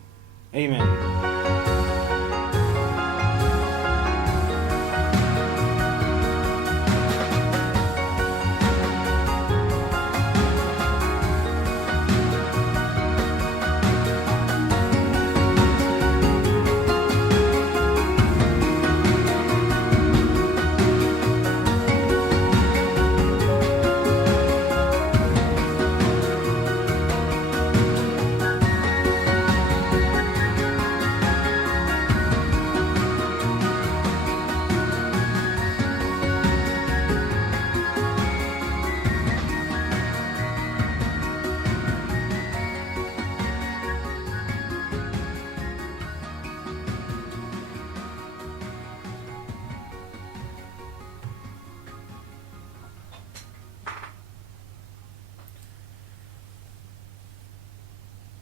Amen.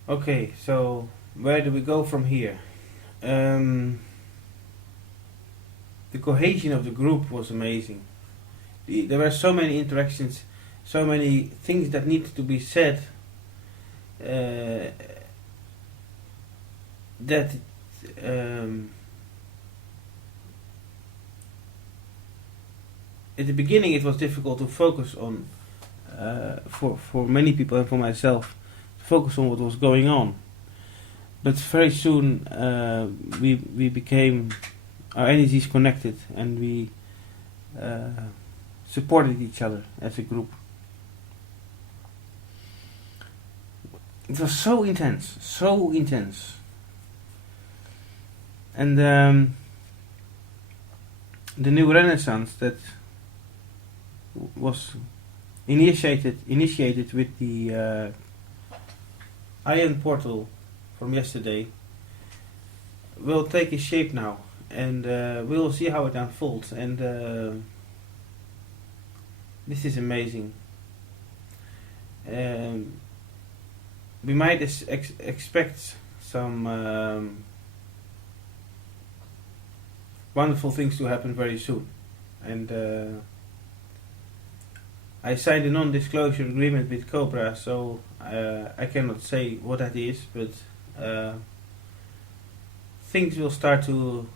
Okay, so where do we go from here? The cohesion of the group was amazing. There were so many interactions, so many things that needed to be said, that at the beginning it was difficult to focus on for many people and for myself to focus on what was going on. But very soon we became our energies connected, and we supported each other as a group. It was so intense. And the new renaissance that was initiated with the Aion portal from yesterday will take its shape now, and we will see how it unfolds. And this is amazing. We might expect some wonderful things to happen very soon, and I signed a non-disclosure agreement with Cobra, so I cannot say what that is, but things will start to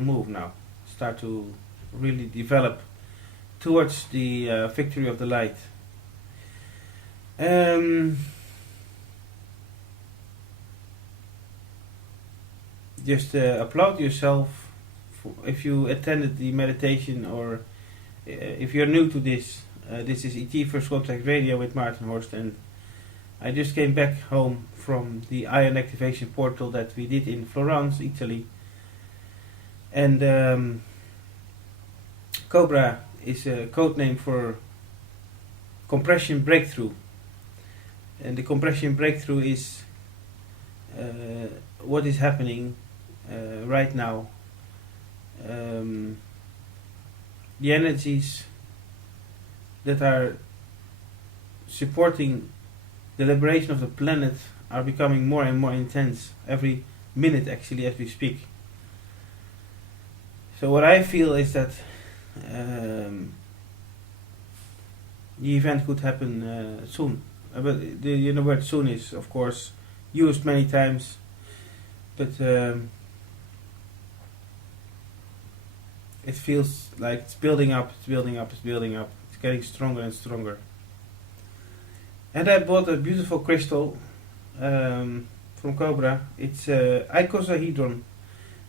move now, start to really develop towards the victory of the light. Just applaud yourself if you attended the meditation, or if you're new to this. This is ET First Contact Radio with Maarten, Horst, and I just came back home from the Aion activation portal that we did in Florence, Italy. And Cobra is a code name for compression breakthrough. And the compression breakthrough is what is happening right now. The energies that are supporting the liberation of the planet are becoming more and more intense every minute, actually, as we speak. So what I feel is that the event could happen soon. But the word soon is, of course, used many times, but it feels like it's building up, it's getting stronger and stronger. And I bought a beautiful crystal from Cobra. It's icosahedron,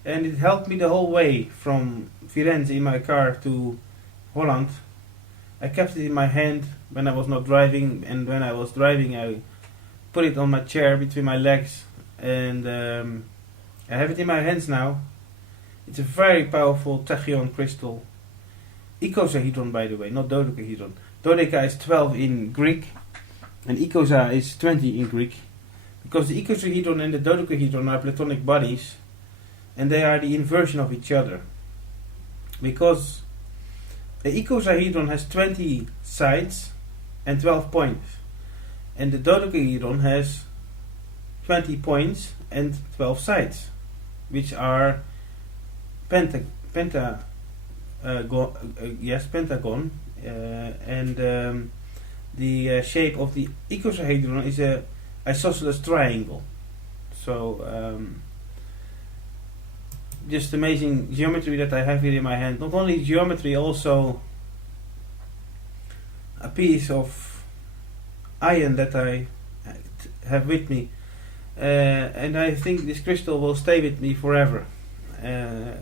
and it helped me the whole way from Firenze in my car to Holland. I kept it in my hand when I was not driving, and when I was driving I put it on my chair between my legs, and I have it in my hands now. It's a very powerful tachyon crystal. Icosahedron, by the way, not dodecahedron. Dodeca is 12 in Greek, and icosa is 20 in Greek, because the icosahedron and the dodecahedron are platonic bodies, and they are the inversion of each other. Because the icosahedron has 20 sides and 12 points, and the dodecahedron has 20 points and 12 sides, which are pentagon, and the shape of the icosahedron is a isosceles triangle. So just amazing geometry that I have here in my hand. Not only geometry, also a piece of iron that I have with me, and I think this crystal will stay with me forever. I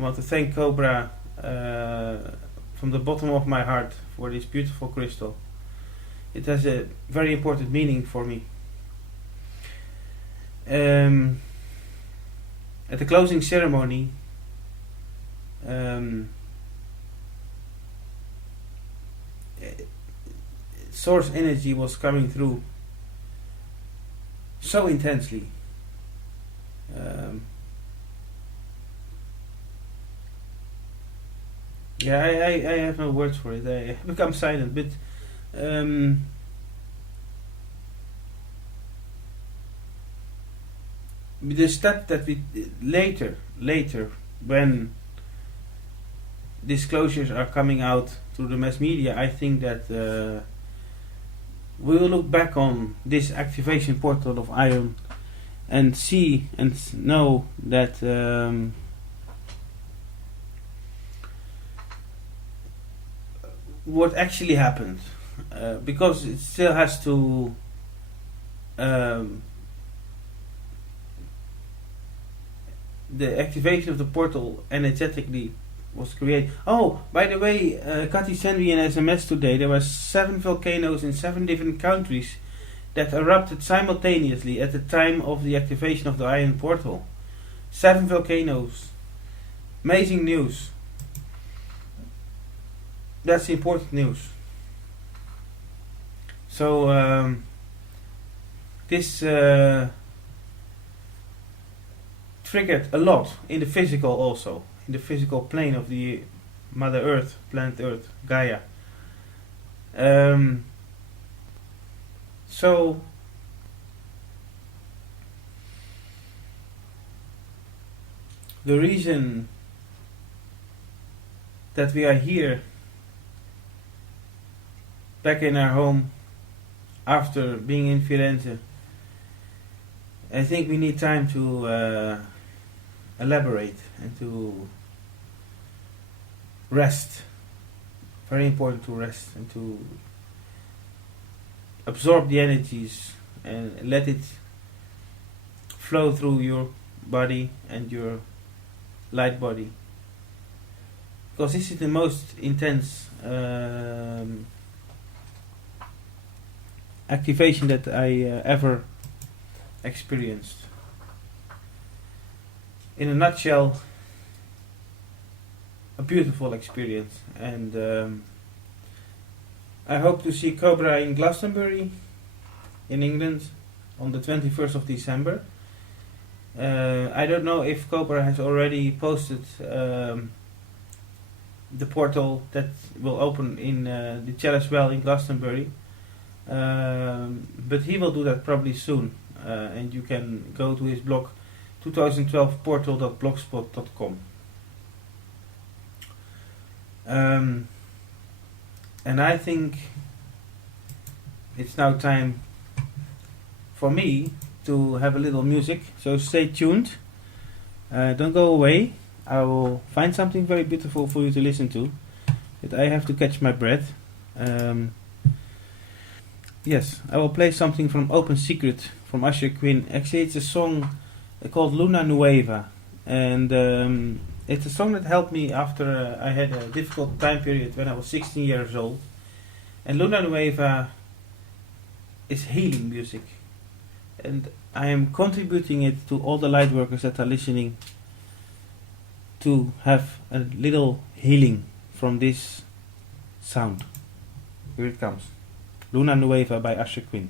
want to thank Cobra from the bottom of my heart for this beautiful crystal. It has a very important meaning for me. At the closing ceremony, source energy was coming through so intensely. I have no words for it. I become silent, but the step that we later when disclosures are coming out through the mass media, I think that we will look back on this activation portal of Aion and see and know that what actually happened because it still has to the activation of the portal energetically was created. Oh, by the way, Kati sent me an SMS today. There were 7 volcanoes in 7 different countries that erupted simultaneously at the time of the activation of the Aion portal. 7 volcanoes. Amazing news. That's important news. So this triggered a lot in the physical also, in the physical plane of the Mother Earth, planet Earth, Gaia. So the reason that we are here back in our home after being in Firenze, I think we need time to elaborate and to rest. Very important to rest and to absorb the energies and let it flow through your body and your light body, because this is the most intense activation that I ever experienced. In a nutshell, a beautiful experience, and I hope to see Cobra in Glastonbury in England on the 21st of December. I don't know if Cobra has already posted the portal that will open in the Chalice Well in Glastonbury, but he will do that probably soon, and you can go to his blog 2012portal.blogspot.com. And I think it's now time for me to have a little music, so stay tuned. Don't go away. I will find something very beautiful for you to listen to, but I have to catch my breath. Yes, I will play something from Open Secret from Usher Quinn. Actually, it's a song called Luna Nueva, and it's a song that helped me after I had a difficult time period when I was 16 years old. And Luna Nueva is healing music, and I am contributing it to all the light workers that are listening to have a little healing from this sound. Here it comes. Luna Nueva by Usher Quinn.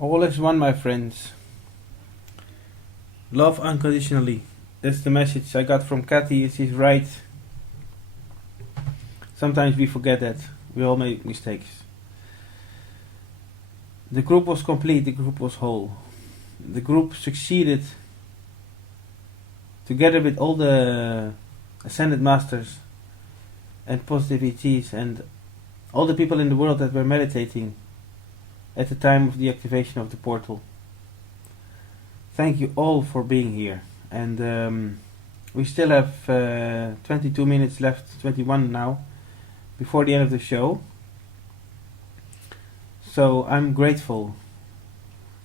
All is one, my friends. Love unconditionally. That's the message I got from Kathy. She's right. Sometimes we forget that. We all make mistakes. The group was complete. The group was whole. The group succeeded, together with all the Ascended Masters and positive ETs and all the people in the world that were meditating at the time of the activation of the portal. Thank you all for being here. And we still have 22 minutes left, 21 now, before the end of the show. So I'm grateful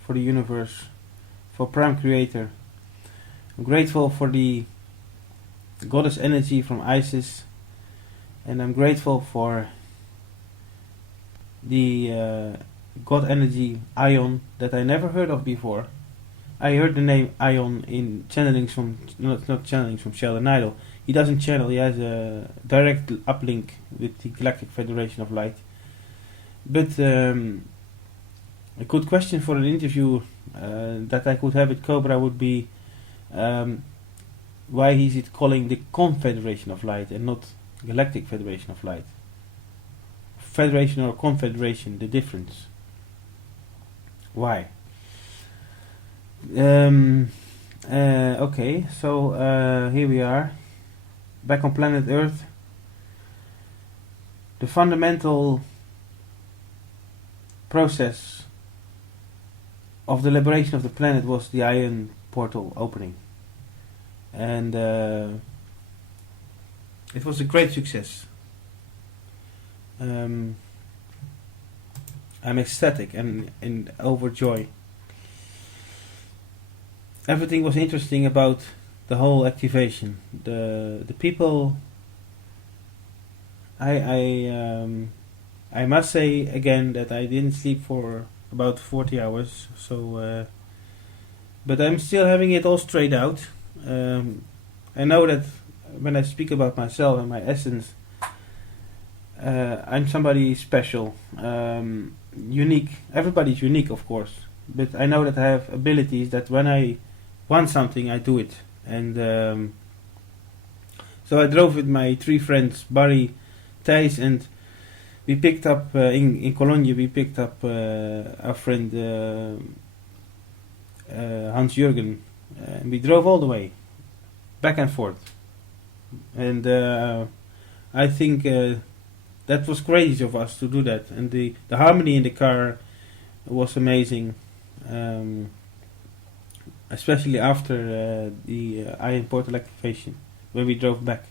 for the universe, for Prime Creator. I'm grateful for the goddess energy from Isis, and I'm grateful for the god energy Aion that I never heard of before. I heard the name Aion in channelings from, not channelings from Sheldon Idol. He doesn't channel, he has a direct uplink with the Galactic Federation of Light. But a good question for an interview that I could have with Cobra would be, why is it calling the Confederation of Light and not Galactic Federation of Light? Federation or Confederation, the difference. Why? Okay, so here we are, back on planet Earth. The fundamental process of the liberation of the planet was the Aion portal opening, and it was a great success. I'm ecstatic and overjoyed. Everything was interesting about the whole activation. The people. I must say again that I didn't sleep for about 40 hours. So, but I'm still having it all straight out. I know that when I speak about myself and my essence, I'm somebody special, unique. Everybody's unique, of course. But I know that I have abilities that when I want something, I do it. And so I drove with my 3 friends, Barry, Thijs, and we picked up in Cologne. We picked up our friend Hans Jürgen, and we drove all the way, back and forth. And I think that was crazy of us to do that. And the harmony in the car was amazing. Especially after the Aion portal activation, when we drove back.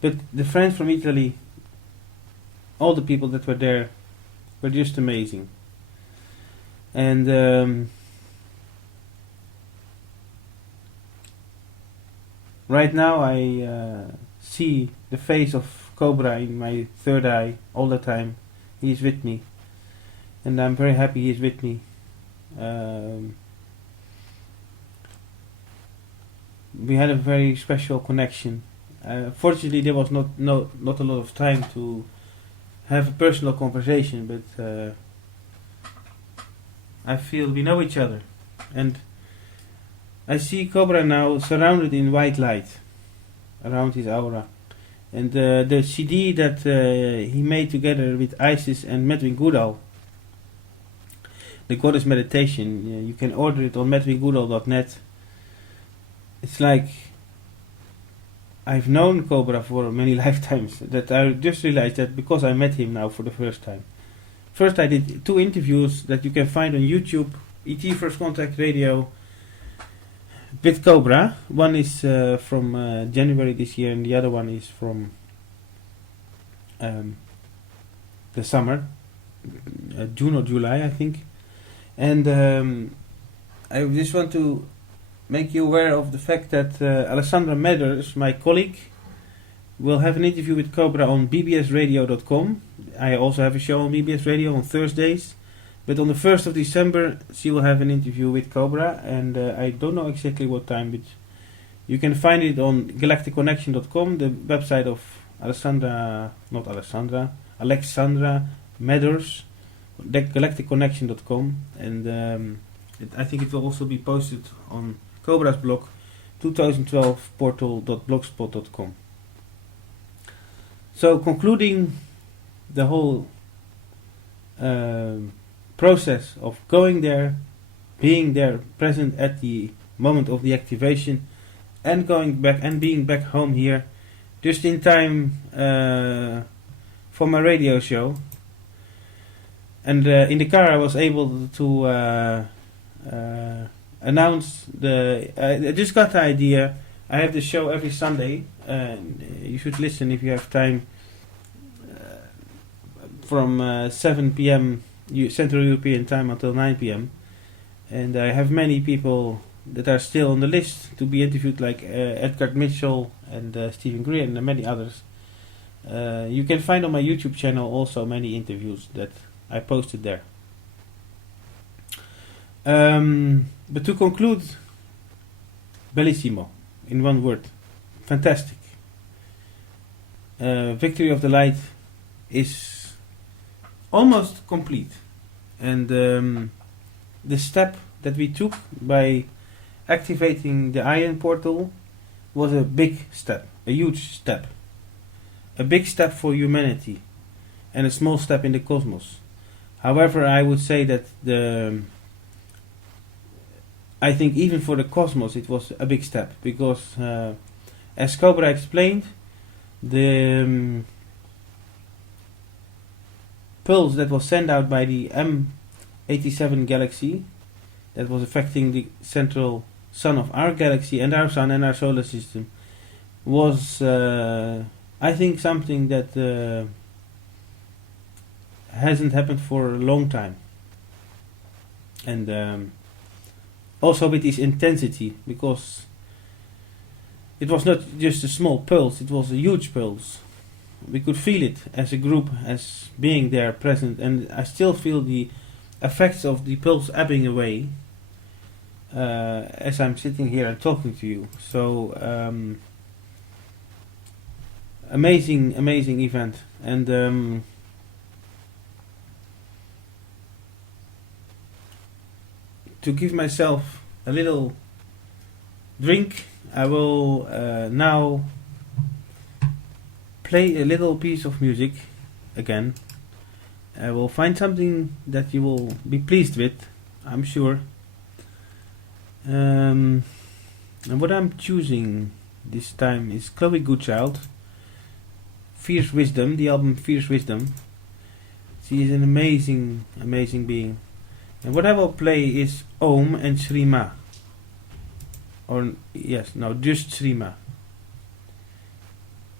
But the friends from Italy, all the people that were there, were just amazing. And right now I see the face of Cobra in my third eye all the time. He is with me, and I'm very happy he is with me. We had a very special connection. Fortunately, there was not a lot of time to have a personal conversation, but I feel we know each other, and I see Cobra now surrounded in white light around his aura, and the CD that he made together with Isis and Medwin Goodall, the Goddess Meditation. You can order it on medwingoodall.net. It's like I've known Cobra for many lifetimes, that I just realized that because I met him now for the first time. First I did 2 interviews that you can find on YouTube, ET First Contact Radio, with Cobra. One is from January this year, and the other one is from the summer, June or July, I think. And I just want to make you aware of the fact that Alessandra Meathers, my colleague, will have an interview with Cobra on bbsradio.com. I also have a show on BBS Radio on Thursdays. But on the 1st of December, she will have an interview with Cobra, and I don't know exactly what time, but you can find it on galacticconnection.com, the website of Alexandra Meathers, galacticconnection.com, and I think it will also be posted on Cobra's blog, 2012portal.blogspot.com. So concluding the whole process of going there, being there, present at the moment of the activation, and going back and being back home here, just in time for my radio show. And in the car I was able to announce I just got the idea. I have the show every Sunday. You should listen if you have time. From 7 p.m. Central European time until 9 p.m. And I have many people that are still on the list to be interviewed, like Edgar Mitchell and Stephen Greer and many others. You can find on my YouTube channel also many interviews that I posted there. But to conclude, bellissimo, in one word, fantastic. Victory of the Light is almost complete, and the step that we took by activating the Aion portal was a big step, a huge step, a big step for humanity, and a small step in the cosmos. However, I would say that I think even for the cosmos it was a big step, because as Cobra explained, the pulse that was sent out by the M87 galaxy, that was affecting the central sun of our galaxy and our sun and our solar system, was I think something that hasn't happened for a long time. And also with its intensity, because it was not just a small pulse, it was a huge pulse. We could feel it as a group, as being there present, and I still feel the effects of the pulse ebbing away as I'm sitting here and talking to you. So amazing event. And to give myself a little drink, I will now play a little piece of music again. I will find something that you will be pleased with, I'm sure. And what I'm choosing this time is Chloe Goodchild, Fierce Wisdom, the album Fierce Wisdom. She is an amazing being. And what I will play is Om and Shrima. Just Shrima.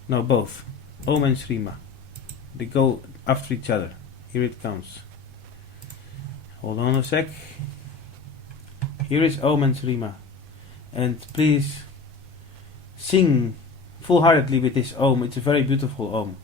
No, both. Om and Shrima. They go after each other. Here it comes. Hold on a sec. Here is Om and Shrima. And please sing full-heartedly with this Om. It's a very beautiful Om.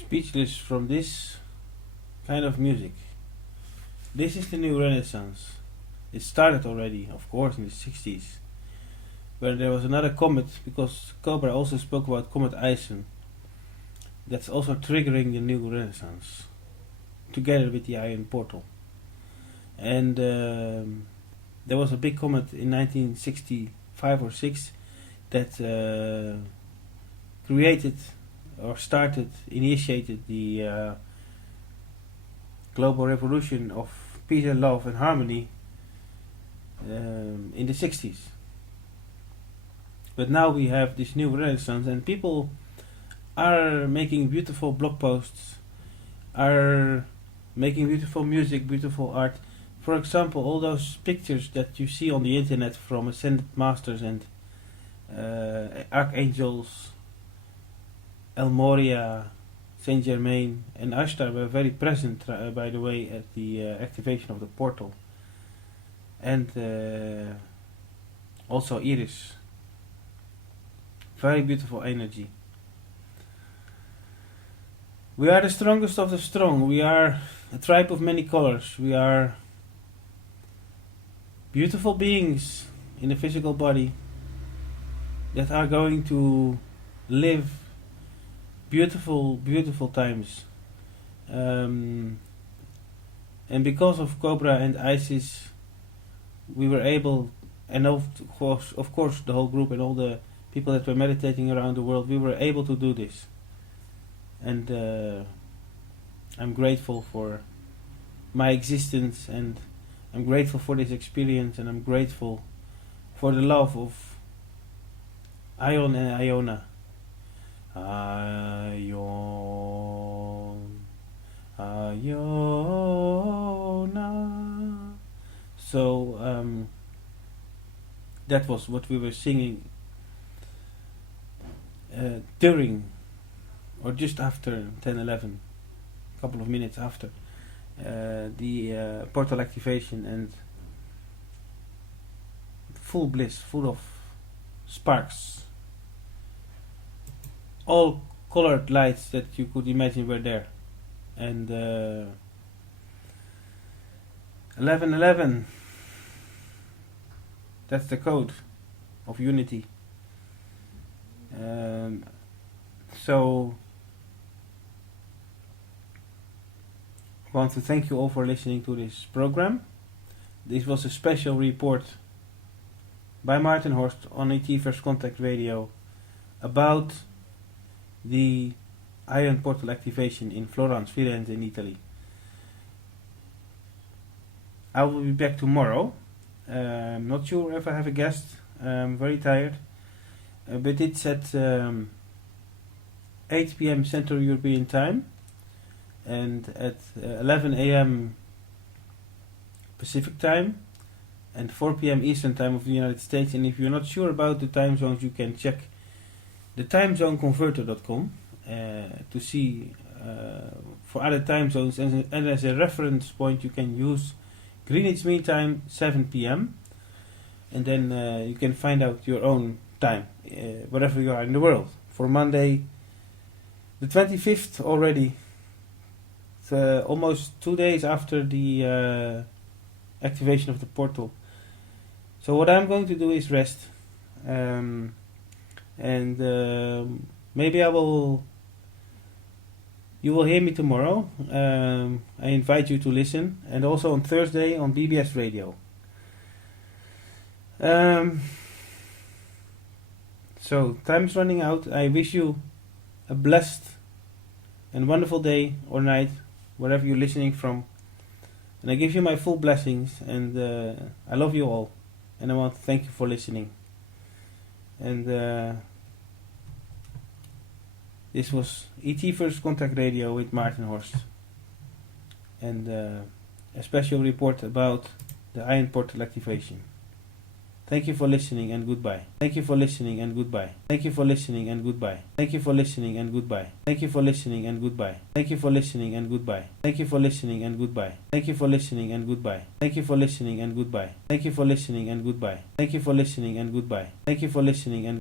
speechless from this kind of music. This is the new renaissance. It started already, of course, in the 60s, where there was another comet, because Cobra also spoke about Comet Aion. That's also triggering the new renaissance, together with the Aion portal. And there was a big comet in 1965 or 6 that created or initiated the global revolution of peace and love and harmony in the 60s. But now we have this new renaissance, and people are making beautiful blog posts, are making beautiful music, beautiful art. For example, all those pictures that you see on the internet from Ascended Masters and Archangels, El Moria, Saint Germain and Ashtar were very present, by the way, at the activation of the portal. And also Iris. Very beautiful energy. We are the strongest of the strong. We are a tribe of many colors. We are beautiful beings in a physical body that are going to live beautiful, beautiful times. And because of Cobra and Isis, we were able, and of course the whole group and all the people that were meditating around the world, we were able to do this. And I'm grateful for my existence, and I'm grateful for this experience, and I'm grateful for the love of Aion and Iona. Aion, Iona. So that was what we were singing during or just after 10:11, a couple of minutes after the portal activation, and full bliss, full of sparks. All colored lights that you could imagine were there. And 11:11, that's the code of unity. So I want to thank you all for listening to this program. This was a special report by Maarten Horst on ET First Contact Radio about the Aion portal activation in Florence, Firenze in Italy. I will be back tomorrow. I'm not sure if I have a guest. I'm very tired. But it's at 8 p.m. Central European Time and at 11 a.m. Pacific Time and 4 p.m. Eastern Time of the United States. And if you're not sure about the time zones, you can check the timezoneconverter.com to see for other time zones, and as a reference point you can use Greenwich Mean Time 7 p.m. and then you can find out your own time wherever you are in the world. For Monday the 25th already, it's almost 2 days after the activation of the portal. So what I'm going to do is rest, and maybe you will hear me tomorrow. I invite you to listen, and also on Thursday on BBS Radio. So time's running out. I wish you a blessed and wonderful day or night, wherever you're listening from. And I give you my full blessings, and I love you all. And I want to thank you for listening. And this was ET First Contact Radio with Maarten Horst. And a special report about the Aion portal activation. Thank you for listening and goodbye. Thank you for listening and goodbye. Thank you for listening and goodbye. Thank you for listening and goodbye. Thank you for listening and goodbye. Thank you for listening and goodbye. Thank you for listening and goodbye. Thank you for listening and goodbye. Thank you for listening and goodbye. Thank you for listening and goodbye. Thank you for listening and goodbye. Thank you for listening and